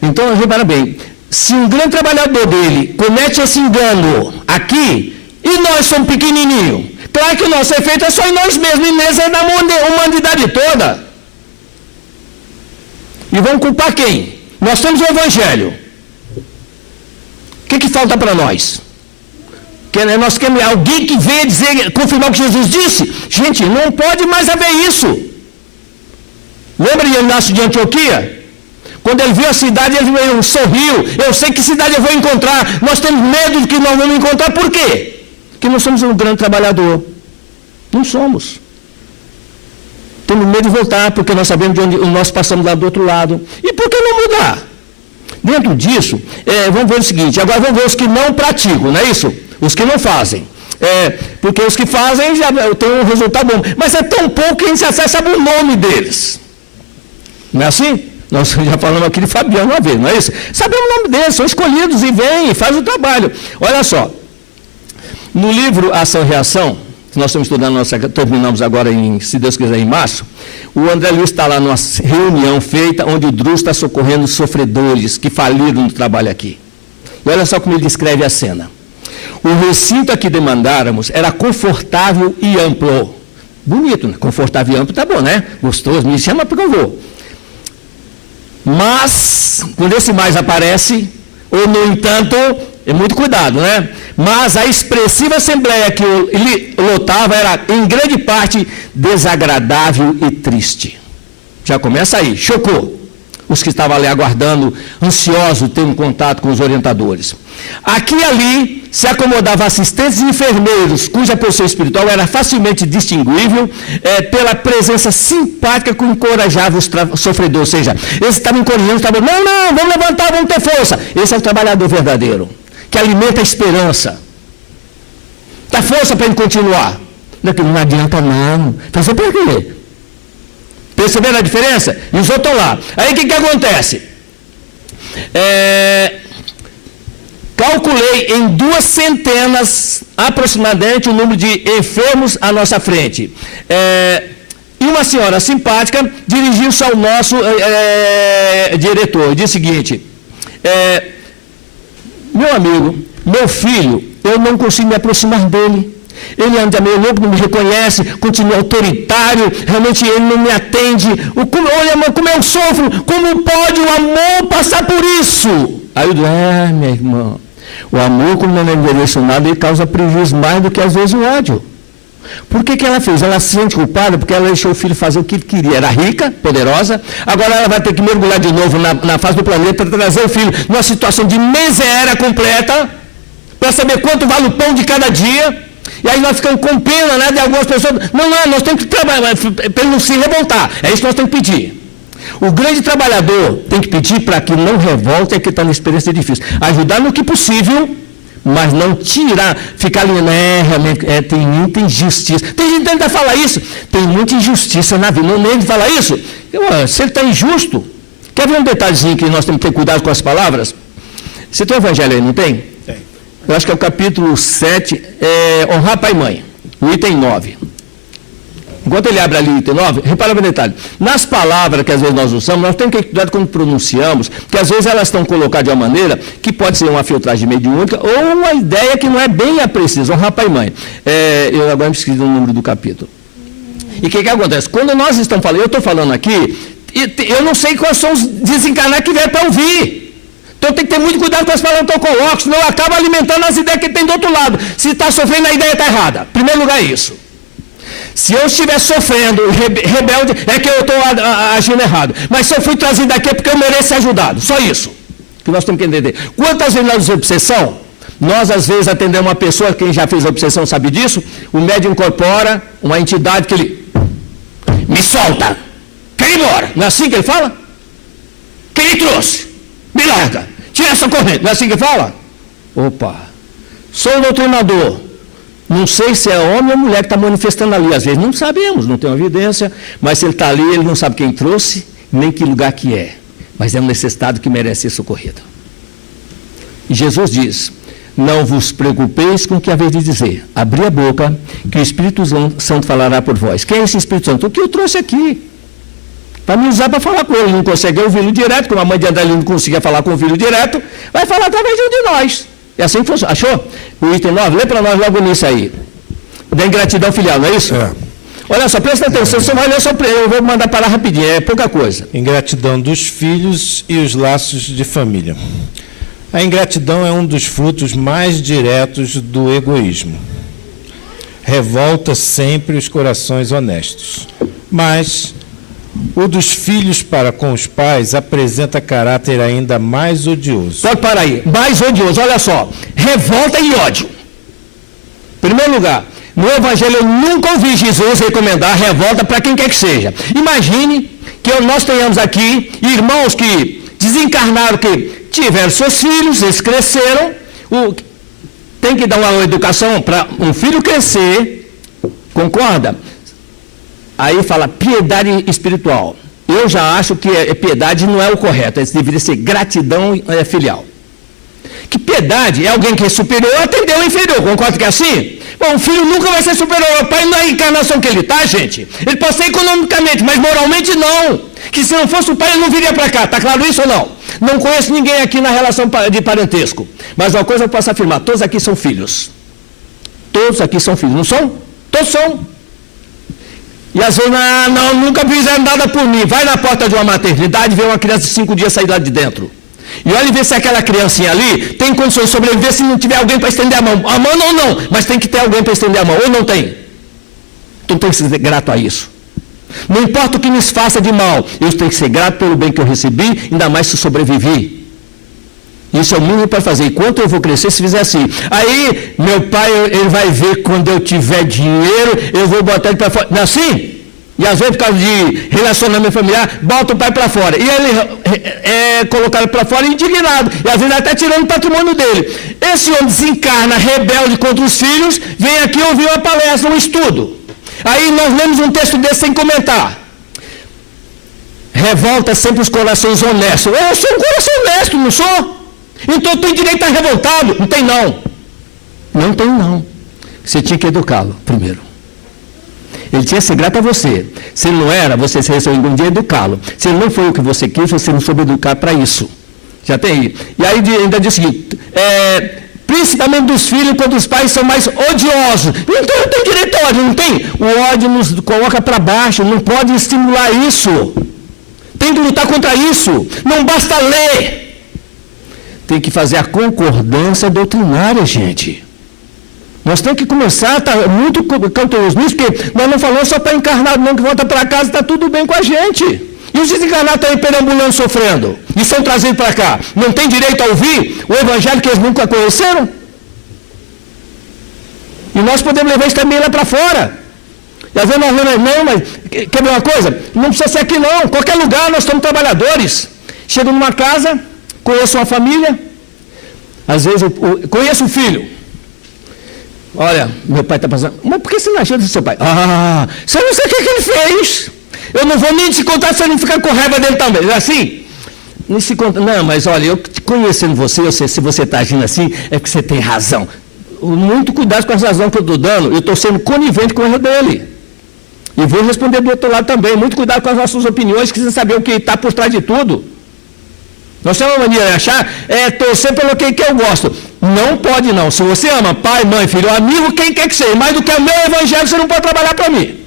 Então, repara bem, se um grande trabalhador dele comete esse engano aqui, e nós somos pequenininhos, claro que o nosso efeito é só em nós mesmos, e nesse é da humanidade toda. E vamos culpar quem? Nós temos o Evangelho. O que falta para nós? Nós queremos alguém que venha dizer, confirmar o que Jesus disse? Gente, não pode mais haver isso. Lembra de Inácio de Antioquia? Quando ele viu a cidade, ele sorriu. Eu sei que cidade eu vou encontrar. Nós temos medo de que nós vamos encontrar. Por quê? Porque nós somos um grande trabalhador. Não somos. Temos medo de voltar, porque nós sabemos de onde nós passamos lá do outro lado. E por que não mudar? Dentro disso, vamos ver o seguinte, agora vamos ver os que não praticam, não é isso? Os que não fazem. Porque os que fazem já tem um resultado bom. Mas é tão pouco que a gente já sabe o nome deles. Não é assim? Nós já falamos aqui de Fabiano uma vez, não é isso? Sabemos o nome deles, são escolhidos e vêm e fazem o trabalho. Olha só, no livro Ação e Reação, que nós estamos estudando, terminamos agora, se Deus quiser, em março, o André Luiz está lá numa reunião feita onde o Dru está socorrendo os sofredores que faliram no trabalho aqui. E olha só como ele descreve a cena. O recinto a que demandáramos era confortável e amplo. Bonito, né? Confortável e amplo, tá bom, né? Gostoso, me chama porque eu vou. Mas, quando esse mais aparece, ou no entanto, é muito cuidado, né? Mas a expressiva assembleia que ele lotava era, em grande parte, desagradável e triste. Já começa aí, chocou os que estavam ali aguardando, ansiosos de ter um contato com os orientadores. Aqui e ali se acomodavam assistentes e enfermeiros, cuja posição espiritual era facilmente distinguível pela presença simpática que encorajava os sofredores. Ou seja, eles estavam encorajando, não, vamos levantar, vamos ter força. Esse é o trabalhador verdadeiro, que alimenta a esperança. Dá força para ele continuar. Não adianta não. Fazer para quê? Perceberam a diferença? E os outros estão lá. Aí o que acontece? Calculei em 200 aproximadamente o número de enfermos à nossa frente. E uma senhora simpática dirigiu-se ao nosso diretor e disse o seguinte: meu amigo, meu filho, eu não consigo me aproximar dele. Ele anda meio louco, não me reconhece, continua autoritário, realmente ele não me atende. Olha, como eu sofro, como pode o amor passar por isso? Aí eu digo, minha irmã, o amor, como não é direcionado, ele causa prejuízo mais do que às vezes o ódio. Por que ela fez? Ela se sente culpada porque ela deixou o filho fazer o que ele queria. Era rica, poderosa, agora ela vai ter que mergulhar de novo na face do planeta para trazer o filho numa situação de miséria completa, para saber quanto vale o pão de cada dia. E aí nós ficamos com pena, né, de algumas pessoas. Não, nós temos que trabalhar para ele não se revoltar. É isso que nós temos que pedir. O grande trabalhador tem que pedir para que não revolte a que está na experiência difícil. Ajudar no que possível, mas não tirar, ficar ali, realmente, tem muita injustiça. Tem gente que tenta falar isso. Tem muita injustiça na vida. Não nem de falar isso. Se ele está injusto, quer ver um detalhezinho que nós temos que ter cuidado com as palavras? Você tem o evangelho aí, não tem? Tem. Eu acho que é o capítulo 7, honrar pai e mãe, o item 9. Enquanto ele abre ali o item 9, repara no detalhe. Nas palavras que às vezes nós usamos, nós temos que ter cuidado quando pronunciamos, porque às vezes elas estão colocadas de uma maneira que pode ser uma filtragem mediúnica ou uma ideia que não é bem a precisa. Honrar pai e mãe. Eu agora me esqueci do número do capítulo. E o que acontece? Quando nós estamos falando, eu estou falando aqui, eu não sei quais são os desencarnados que vieram para ouvir. Então tem que ter muito cuidado com as palavras que eu coloco, senão eu acabo alimentando as ideias que tem do outro lado. Se está sofrendo, a ideia está errada. Em primeiro lugar, isso. Se eu estiver sofrendo, rebelde, é que eu estou agindo errado. Mas se eu fui trazido aqui é porque eu mereço ser ajudado. Só isso que nós temos que entender. Quantas vezes nós usamos obsessão? Nós, às vezes, atendemos uma pessoa, quem já fez a obsessão sabe disso, o médium incorpora uma entidade que ele me solta, quer ir embora. Não é assim que ele fala? Quem ele trouxe? Me larga, tira essa corrente. Não é assim que fala? Opa, sou doutrinador. Não sei se é homem ou mulher que está manifestando ali. Às vezes não sabemos, não tem uma evidência, mas se ele está ali, ele não sabe quem trouxe, nem que lugar que é. Mas é um necessitado que merece ser socorrido. E Jesus diz, não vos preocupeis com o que haveis de dizer. Abri a boca, que o Espírito Santo falará por vós. Quem é esse Espírito Santo? O que eu trouxe aqui. Para me usar para falar com ele. Não consegue ouvi-lo direto, como a mãe de André não conseguia falar com o filho direto, vai falar através de um de nós. É assim que funciona. Achou? O item 9, lê para nós logo nisso aí. Da ingratidão filial, não é isso? É. Olha só, presta atenção, você vai ler só para eu vou mandar parar rapidinho, é pouca coisa. Ingratidão dos filhos e os laços de família. A ingratidão é um dos frutos mais diretos do egoísmo. Revolta sempre os corações honestos. Mas o dos filhos para com os pais apresenta caráter ainda mais odioso. Pode parar aí. Mais odioso, olha só. Revolta e ódio. Em primeiro lugar, no Evangelho eu nunca ouvi Jesus recomendar revolta para quem quer que seja. Imagine que nós tenhamos aqui irmãos que desencarnaram, que tiveram seus filhos, eles cresceram, tem que dar uma educação para um filho crescer, concorda? Aí fala piedade espiritual. Eu já acho que piedade não é o correto, isso deveria ser gratidão filial. Que piedade é alguém que é superior a atender o inferior, concorda que é assim? Bom, o filho nunca vai ser superior ao pai na encarnação que ele está, gente. Ele pode ser economicamente, mas moralmente não. Que se não fosse o pai, ele não viria para cá, está claro isso ou não? Não conheço ninguém aqui na relação de parentesco. Mas uma coisa eu posso afirmar, todos aqui são filhos. Todos aqui são filhos, não são? Todos são. E às vezes, não, nunca fizeram nada por mim. Vai na porta de uma maternidade e vê uma criança de 5 dias sair lá de dentro. E olha e vê se aquela criancinha ali tem condições de sobreviver se não tiver alguém para estender a mão. A mão ou não, mas tem que ter alguém para estender a mão. Ou não tem? Então tem que ser grato a isso. Não importa o que nos faça de mal, eu tenho que ser grato pelo bem que eu recebi, ainda mais se sobrevivi. Isso é o mínimo para fazer. Enquanto eu vou crescer, se fizer assim. Aí, meu pai, ele vai ver quando eu tiver dinheiro, eu vou botar ele para fora. Não é assim? E às vezes, por causa de relacionamento familiar, bota o pai para fora. E ele é colocado para fora indignado. E às vezes até tirando o patrimônio dele. Esse homem desencarna, rebelde contra os filhos, vem aqui ouvir uma palestra, um estudo. Aí nós lemos um texto desse sem comentar. Revolta sempre os corações honestos. Eu sou um coração honesto, não sou? Então eu tenho direito a estar revoltado. Não tem não. Não tem não. Você tinha que educá-lo primeiro. Ele tinha que ser grato a você. Se ele não era, você se resolveu um dia educá-lo. Se ele não foi o que você quis, você não soube educar para isso. Já tem aí. E aí ainda diz o seguinte, principalmente dos filhos, quando os pais são mais odiosos. Então eu tenho direito ao ódio, não tem? O ódio nos coloca para baixo, não pode estimular isso. Tem que lutar contra isso. Não basta ler. Tem que fazer a concordância doutrinária, gente. Nós temos que começar a estar muito cautelosos nisso, porque nós não falamos só para encarnado, não, que volta para casa está tudo bem com a gente. E os desencarnados estão aí perambulando, sofrendo, e são trazidos para cá. Não tem direito a ouvir o evangelho que eles nunca conheceram? E nós podemos levar isso também lá para fora. E às vezes nós não, mas quer ver uma coisa? Não precisa ser aqui não, qualquer lugar nós somos trabalhadores. Chego numa casa, conheço uma família, às vezes eu conheço um filho. Olha, meu pai está passando, mas por que você não ajuda seu pai? Ah, você não sabe o que ele fez. Eu não vou nem te contar se você não ficar com raiva dele também. É assim? Não se conta. Não, mas olha, eu conhecendo você, eu sei, se você está agindo assim, é porque você tem razão. Muito cuidado com as razões que eu estou dando, eu estou sendo conivente com o erro dele. E vou responder do outro lado também. Muito cuidado com as nossas opiniões, que você saber o que está por trás de tudo. Nós temos uma maneira de achar, torcer pelo que eu gosto. Não pode não. Se você ama pai, mãe, filho, amigo, quem quer que seja, mais do que o meu evangelho, você não pode trabalhar para mim.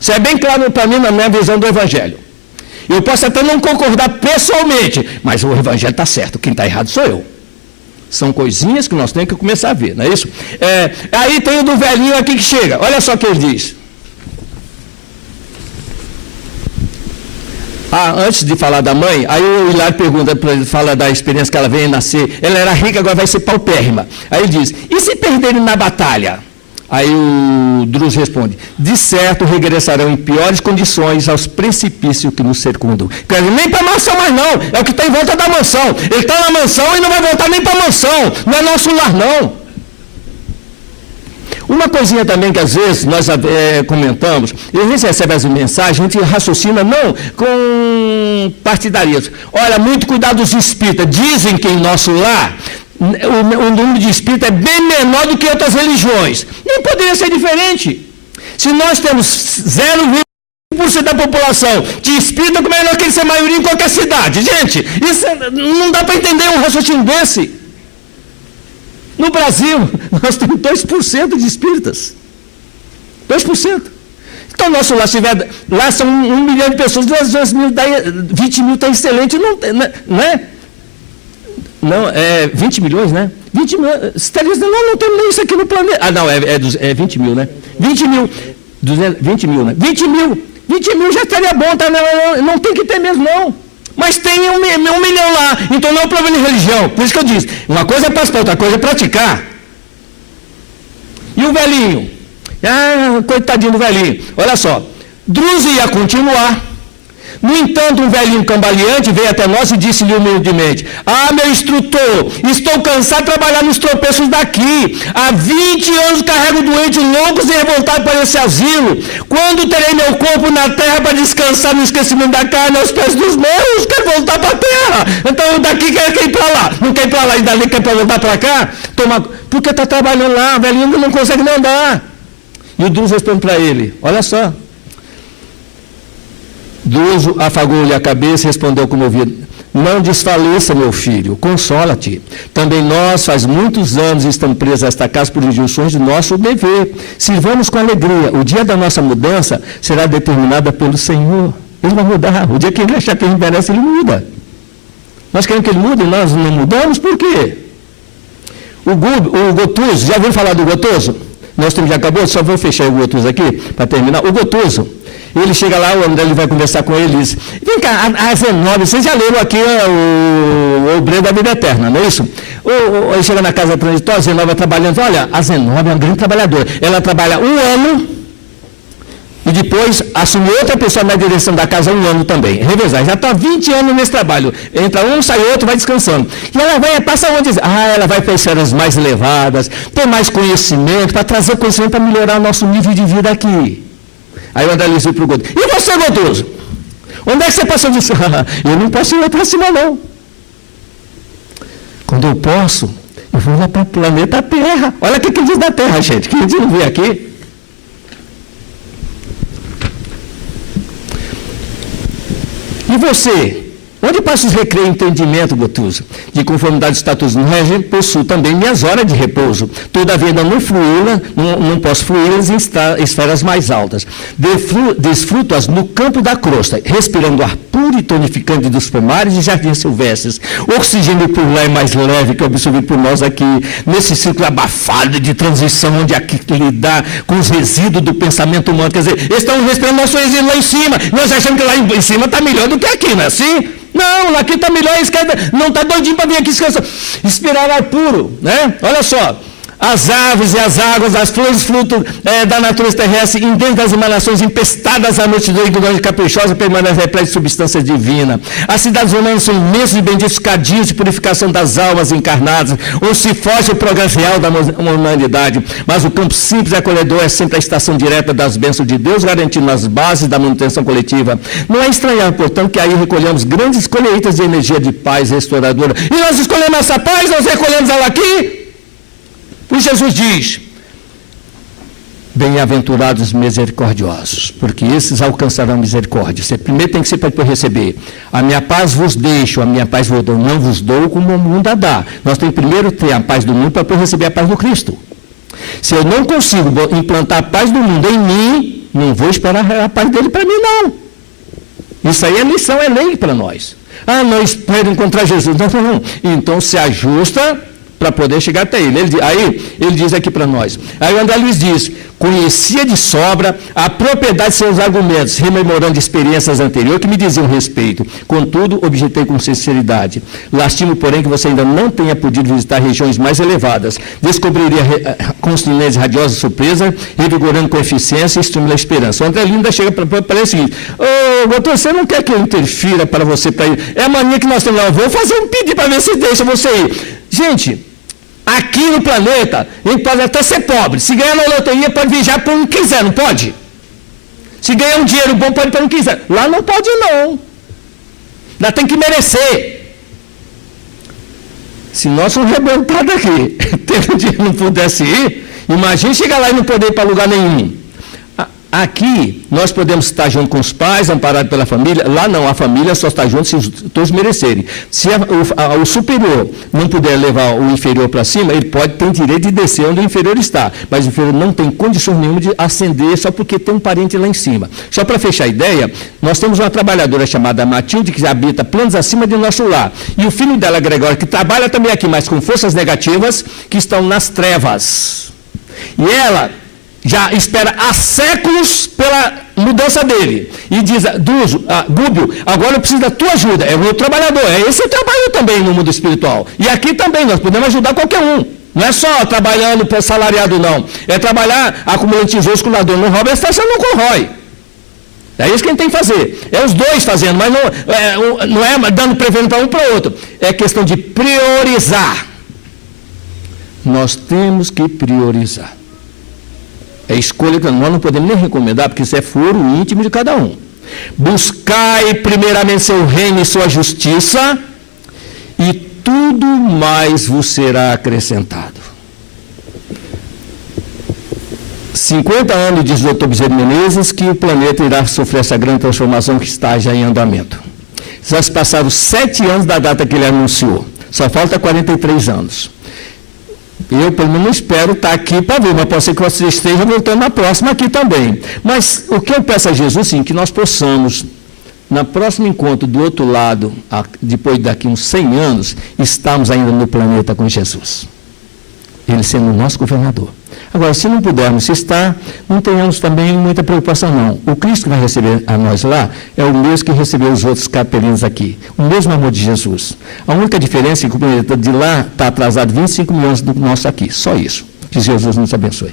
Isso é bem claro para mim na minha visão do evangelho. Eu posso até não concordar pessoalmente, mas o evangelho está certo, quem está errado sou eu. São coisinhas que nós temos que começar a ver, não é isso? Aí tem o do velhinho aqui que chega, olha só o que ele diz. Antes de falar da mãe, aí o Hilário pergunta, fala da experiência que ela veio nascer, ela era rica, agora vai ser paupérrima. Aí ele diz, e se perderem na batalha? Aí o Drus responde, de certo regressarão em piores condições aos precipícios que nos circundam. Nem para a mansão mais não, é o que está em volta da mansão. Ele está na mansão e não vai voltar nem para a mansão, não é nosso lar não. Uma coisinha também que às vezes nós comentamos, e a gente recebe as mensagens, a gente raciocina não com partidarias. Olha, muito cuidado dos espíritas, dizem que em nosso lar o número de espíritas é bem menor do que outras religiões. Nem poderia ser diferente. Se nós temos 0,1% da população de espírita, como é melhor que ele ser maioria em qualquer cidade? Gente, isso não dá para entender um raciocínio desse. No Brasil, nós temos 2% de espíritas. 2%. Então, nosso lar, lá são 1 milhão de pessoas, 20 mil está excelente, não é? Não, 20 milhões, né? 20 milhões, você está dizendo, não temos nem isso aqui no planeta. Ah, não, é 20 mil, né? 20 mil, 20 mil, né? 20 mil já estaria bom, tá? Não tem que ter mesmo, não. Mas tem 1 milhão lá, então não é um problema de religião. Por isso que eu disse, uma coisa é pastor, outra coisa é praticar. E o velhinho? Coitadinho do velhinho. Olha só, Drus ia continuar. No entanto, um velhinho cambaleante veio até nós e disse-lhe humildemente, meu instrutor, estou cansado de trabalhar nos tropeços daqui. Há 20 anos carrego doentes loucos e revoltados para esse asilo. Quando terei meu corpo na terra para descansar no esquecimento da carne aos pés dos meus? Quero voltar para a terra. Então daqui quer ir para lá. Não quer ir para lá e dali quer voltar para cá? Porque está trabalhando lá, o velhinho não consegue nem andar. E o Drus responde para ele, olha só. Drus afagou-lhe a cabeça e respondeu comovido, não desfaleça, meu filho, consola-te. Também nós, faz muitos anos, estamos presos a esta casa por injunções de nosso dever. Sirvamos com alegria. O dia da nossa mudança será determinada pelo Senhor. Ele vai mudar. O dia que ele achar que a gente merece, ele muda. Nós queremos que ele mude e nós não mudamos, por quê? O Gotuso, já ouviu falar do Gotuso? Nosso tempo já acabou, só vou fechar o Gotuso aqui, para terminar. O Gotuso, ele chega lá, o André ele vai conversar com ele e diz, vem cá, a Zenóbia, vocês já leram aqui o Obreiro da Vida Eterna, não é isso? Ele chega na casa transitória, a Zenóbia trabalhando, olha, a Zenóbia é uma grande trabalhadora, ela trabalha 1 ano e depois assume outra pessoa na direção da casa 1 ano também, revezar, já está 20 anos nesse trabalho, entra um, sai outro, vai descansando, e ela vai, passa onde? Ela vai para esferas mais elevadas, tem mais conhecimento, para trazer conhecimento para melhorar o nosso nível de vida aqui. Aí o André disse para o Gotuso, e você, Gotuso? Onde é que você passou disso? Eu não posso ir lá para cima, não. Quando eu posso, eu vou lá para o planeta Terra. Olha o que ele diz da Terra, gente, que a gente não vê aqui. E você? Onde passa os recreios e entendimento, Gotuso? De conformidade aos estatutos do regime, possuo também minhas horas de repouso. Todavia, não posso fluí-las em esferas mais altas. Desfruto-as no campo da crosta, respirando ar puro e tonificante dos pomares e jardins silvestres. O oxigênio por lá é mais leve que o absorvido por nós aqui, nesse ciclo abafado de transição, onde aqui lidar com os resíduos do pensamento humano. Quer dizer, eles estão respirando nosso resíduo lá em cima. Nós achamos que lá em cima está melhor do que aqui, não é assim? Não, aqui está melhor, a esquerda não está doidinho para vir aqui descansar. Respirar ar puro, né? Olha só, as aves e as águas, as flores, fruto da natureza terrestre, em dentro das emanações empestadas à multidão ignorante e caprichosa, permanece repleta de substância divina. As cidades humanas são imensos e benditos cadios de purificação das almas encarnadas, onde se foge o progresso real da humanidade, mas o campo simples e acolhedor é sempre a estação direta das bênçãos de Deus, garantindo as bases da manutenção coletiva. Não é estranhar, portanto, que aí recolhemos grandes colheitas de energia de paz restauradora. E nós escolhemos essa paz, nós recolhemos ela aqui. Pois Jesus diz: bem-aventurados misericordiosos, porque esses alcançarão misericórdia. Você primeiro tem que ser para receber. A minha paz vos deixo, a minha paz vos dou. Não vos dou como o mundo a dá. Nós temos primeiro ter a paz do mundo para depois receber a paz do Cristo. Se eu não consigo implantar a paz do mundo em mim, não vou esperar a paz dele para mim, não. Isso aí é lição, é lei para nós. Ah, não espero encontrar Jesus. Não. Então se ajusta para poder chegar até ele. Aí ele diz aqui para nós. Aí o André Luiz diz: conhecia de sobra a propriedade de seus argumentos, rememorando experiências anteriores que me diziam respeito. Contudo, objetei com sinceridade. Lastimo, porém, que você ainda não tenha podido visitar regiões mais elevadas. Descobriria continentes radiosa surpresa, revigorando com eficiência e estimula a esperança. O André Luiz ainda chega para ele o seguinte: doutor, você não quer que eu interfira para você para ir? É a mania que nós temos lá. Eu vou fazer um pedido para ver se deixa você ir. Gente, aqui no planeta, a gente pode até ser pobre. Se ganhar na loteria, pode viajar para onde quiser, não pode? Se ganhar um dinheiro bom, pode ir para onde quiser. Lá não pode, não. Lá tem que merecer. Se nós somos rebentados aqui, tendo dinheiro não pudesse ir, imagine chegar lá e não poder ir para lugar nenhum. Aqui, nós podemos estar junto com os pais, amparados pela família. Lá não, a família só está junto se todos merecerem. Se o superior não puder levar o inferior para cima, ele pode ter direito de descer onde o inferior está. Mas o inferior não tem condições nenhuma de ascender só porque tem um parente lá em cima. Só para fechar a ideia, nós temos uma trabalhadora chamada Matilde, que habita planos acima de nosso lar. E o filho dela, Gregório, que trabalha também aqui, mas com forças negativas, que estão nas trevas. E ela já espera há séculos pela mudança dele. E diz: Gúbio, agora eu preciso da tua ajuda. É o meu trabalhador. É esse trabalho também no mundo espiritual. E aqui também nós podemos ajudar qualquer um. Não é só trabalhando para salariado, não. É trabalhar acumulando tijolos com o ladrão. Não rouba a estação, não corrói. É isso que a gente tem que fazer. É os dois fazendo, mas não é dando prevendo para um para o outro. É questão de priorizar. Nós temos que priorizar. É escolha que nós não podemos nem recomendar, porque isso é foro íntimo de cada um. Buscai primeiramente seu reino e sua justiça, e tudo mais vos será acrescentado. 50 anos, diz o Dr. Bezerra Menezes, que o planeta irá sofrer essa grande transformação que está já em andamento. Já se passaram 7 anos da data que ele anunciou. Só falta 43 anos. Eu, pelo menos, não espero estar aqui para ver, mas pode ser que você esteja voltando na próxima aqui também. Mas o que eu peço a Jesus, sim, que nós possamos, na próximo encontro do outro lado, depois daqui uns 100 anos, estarmos ainda no planeta com Jesus. Ele sendo o nosso governador. Agora, se não pudermos estar, não tenhamos também muita preocupação, não. O Cristo que vai receber a nós lá é o mesmo que recebeu os outros capelinos aqui. O mesmo amor de Jesus. A única diferença é que o planeta de lá está atrasado 25 mil anos do nosso aqui. Só isso. Que Jesus nos abençoe.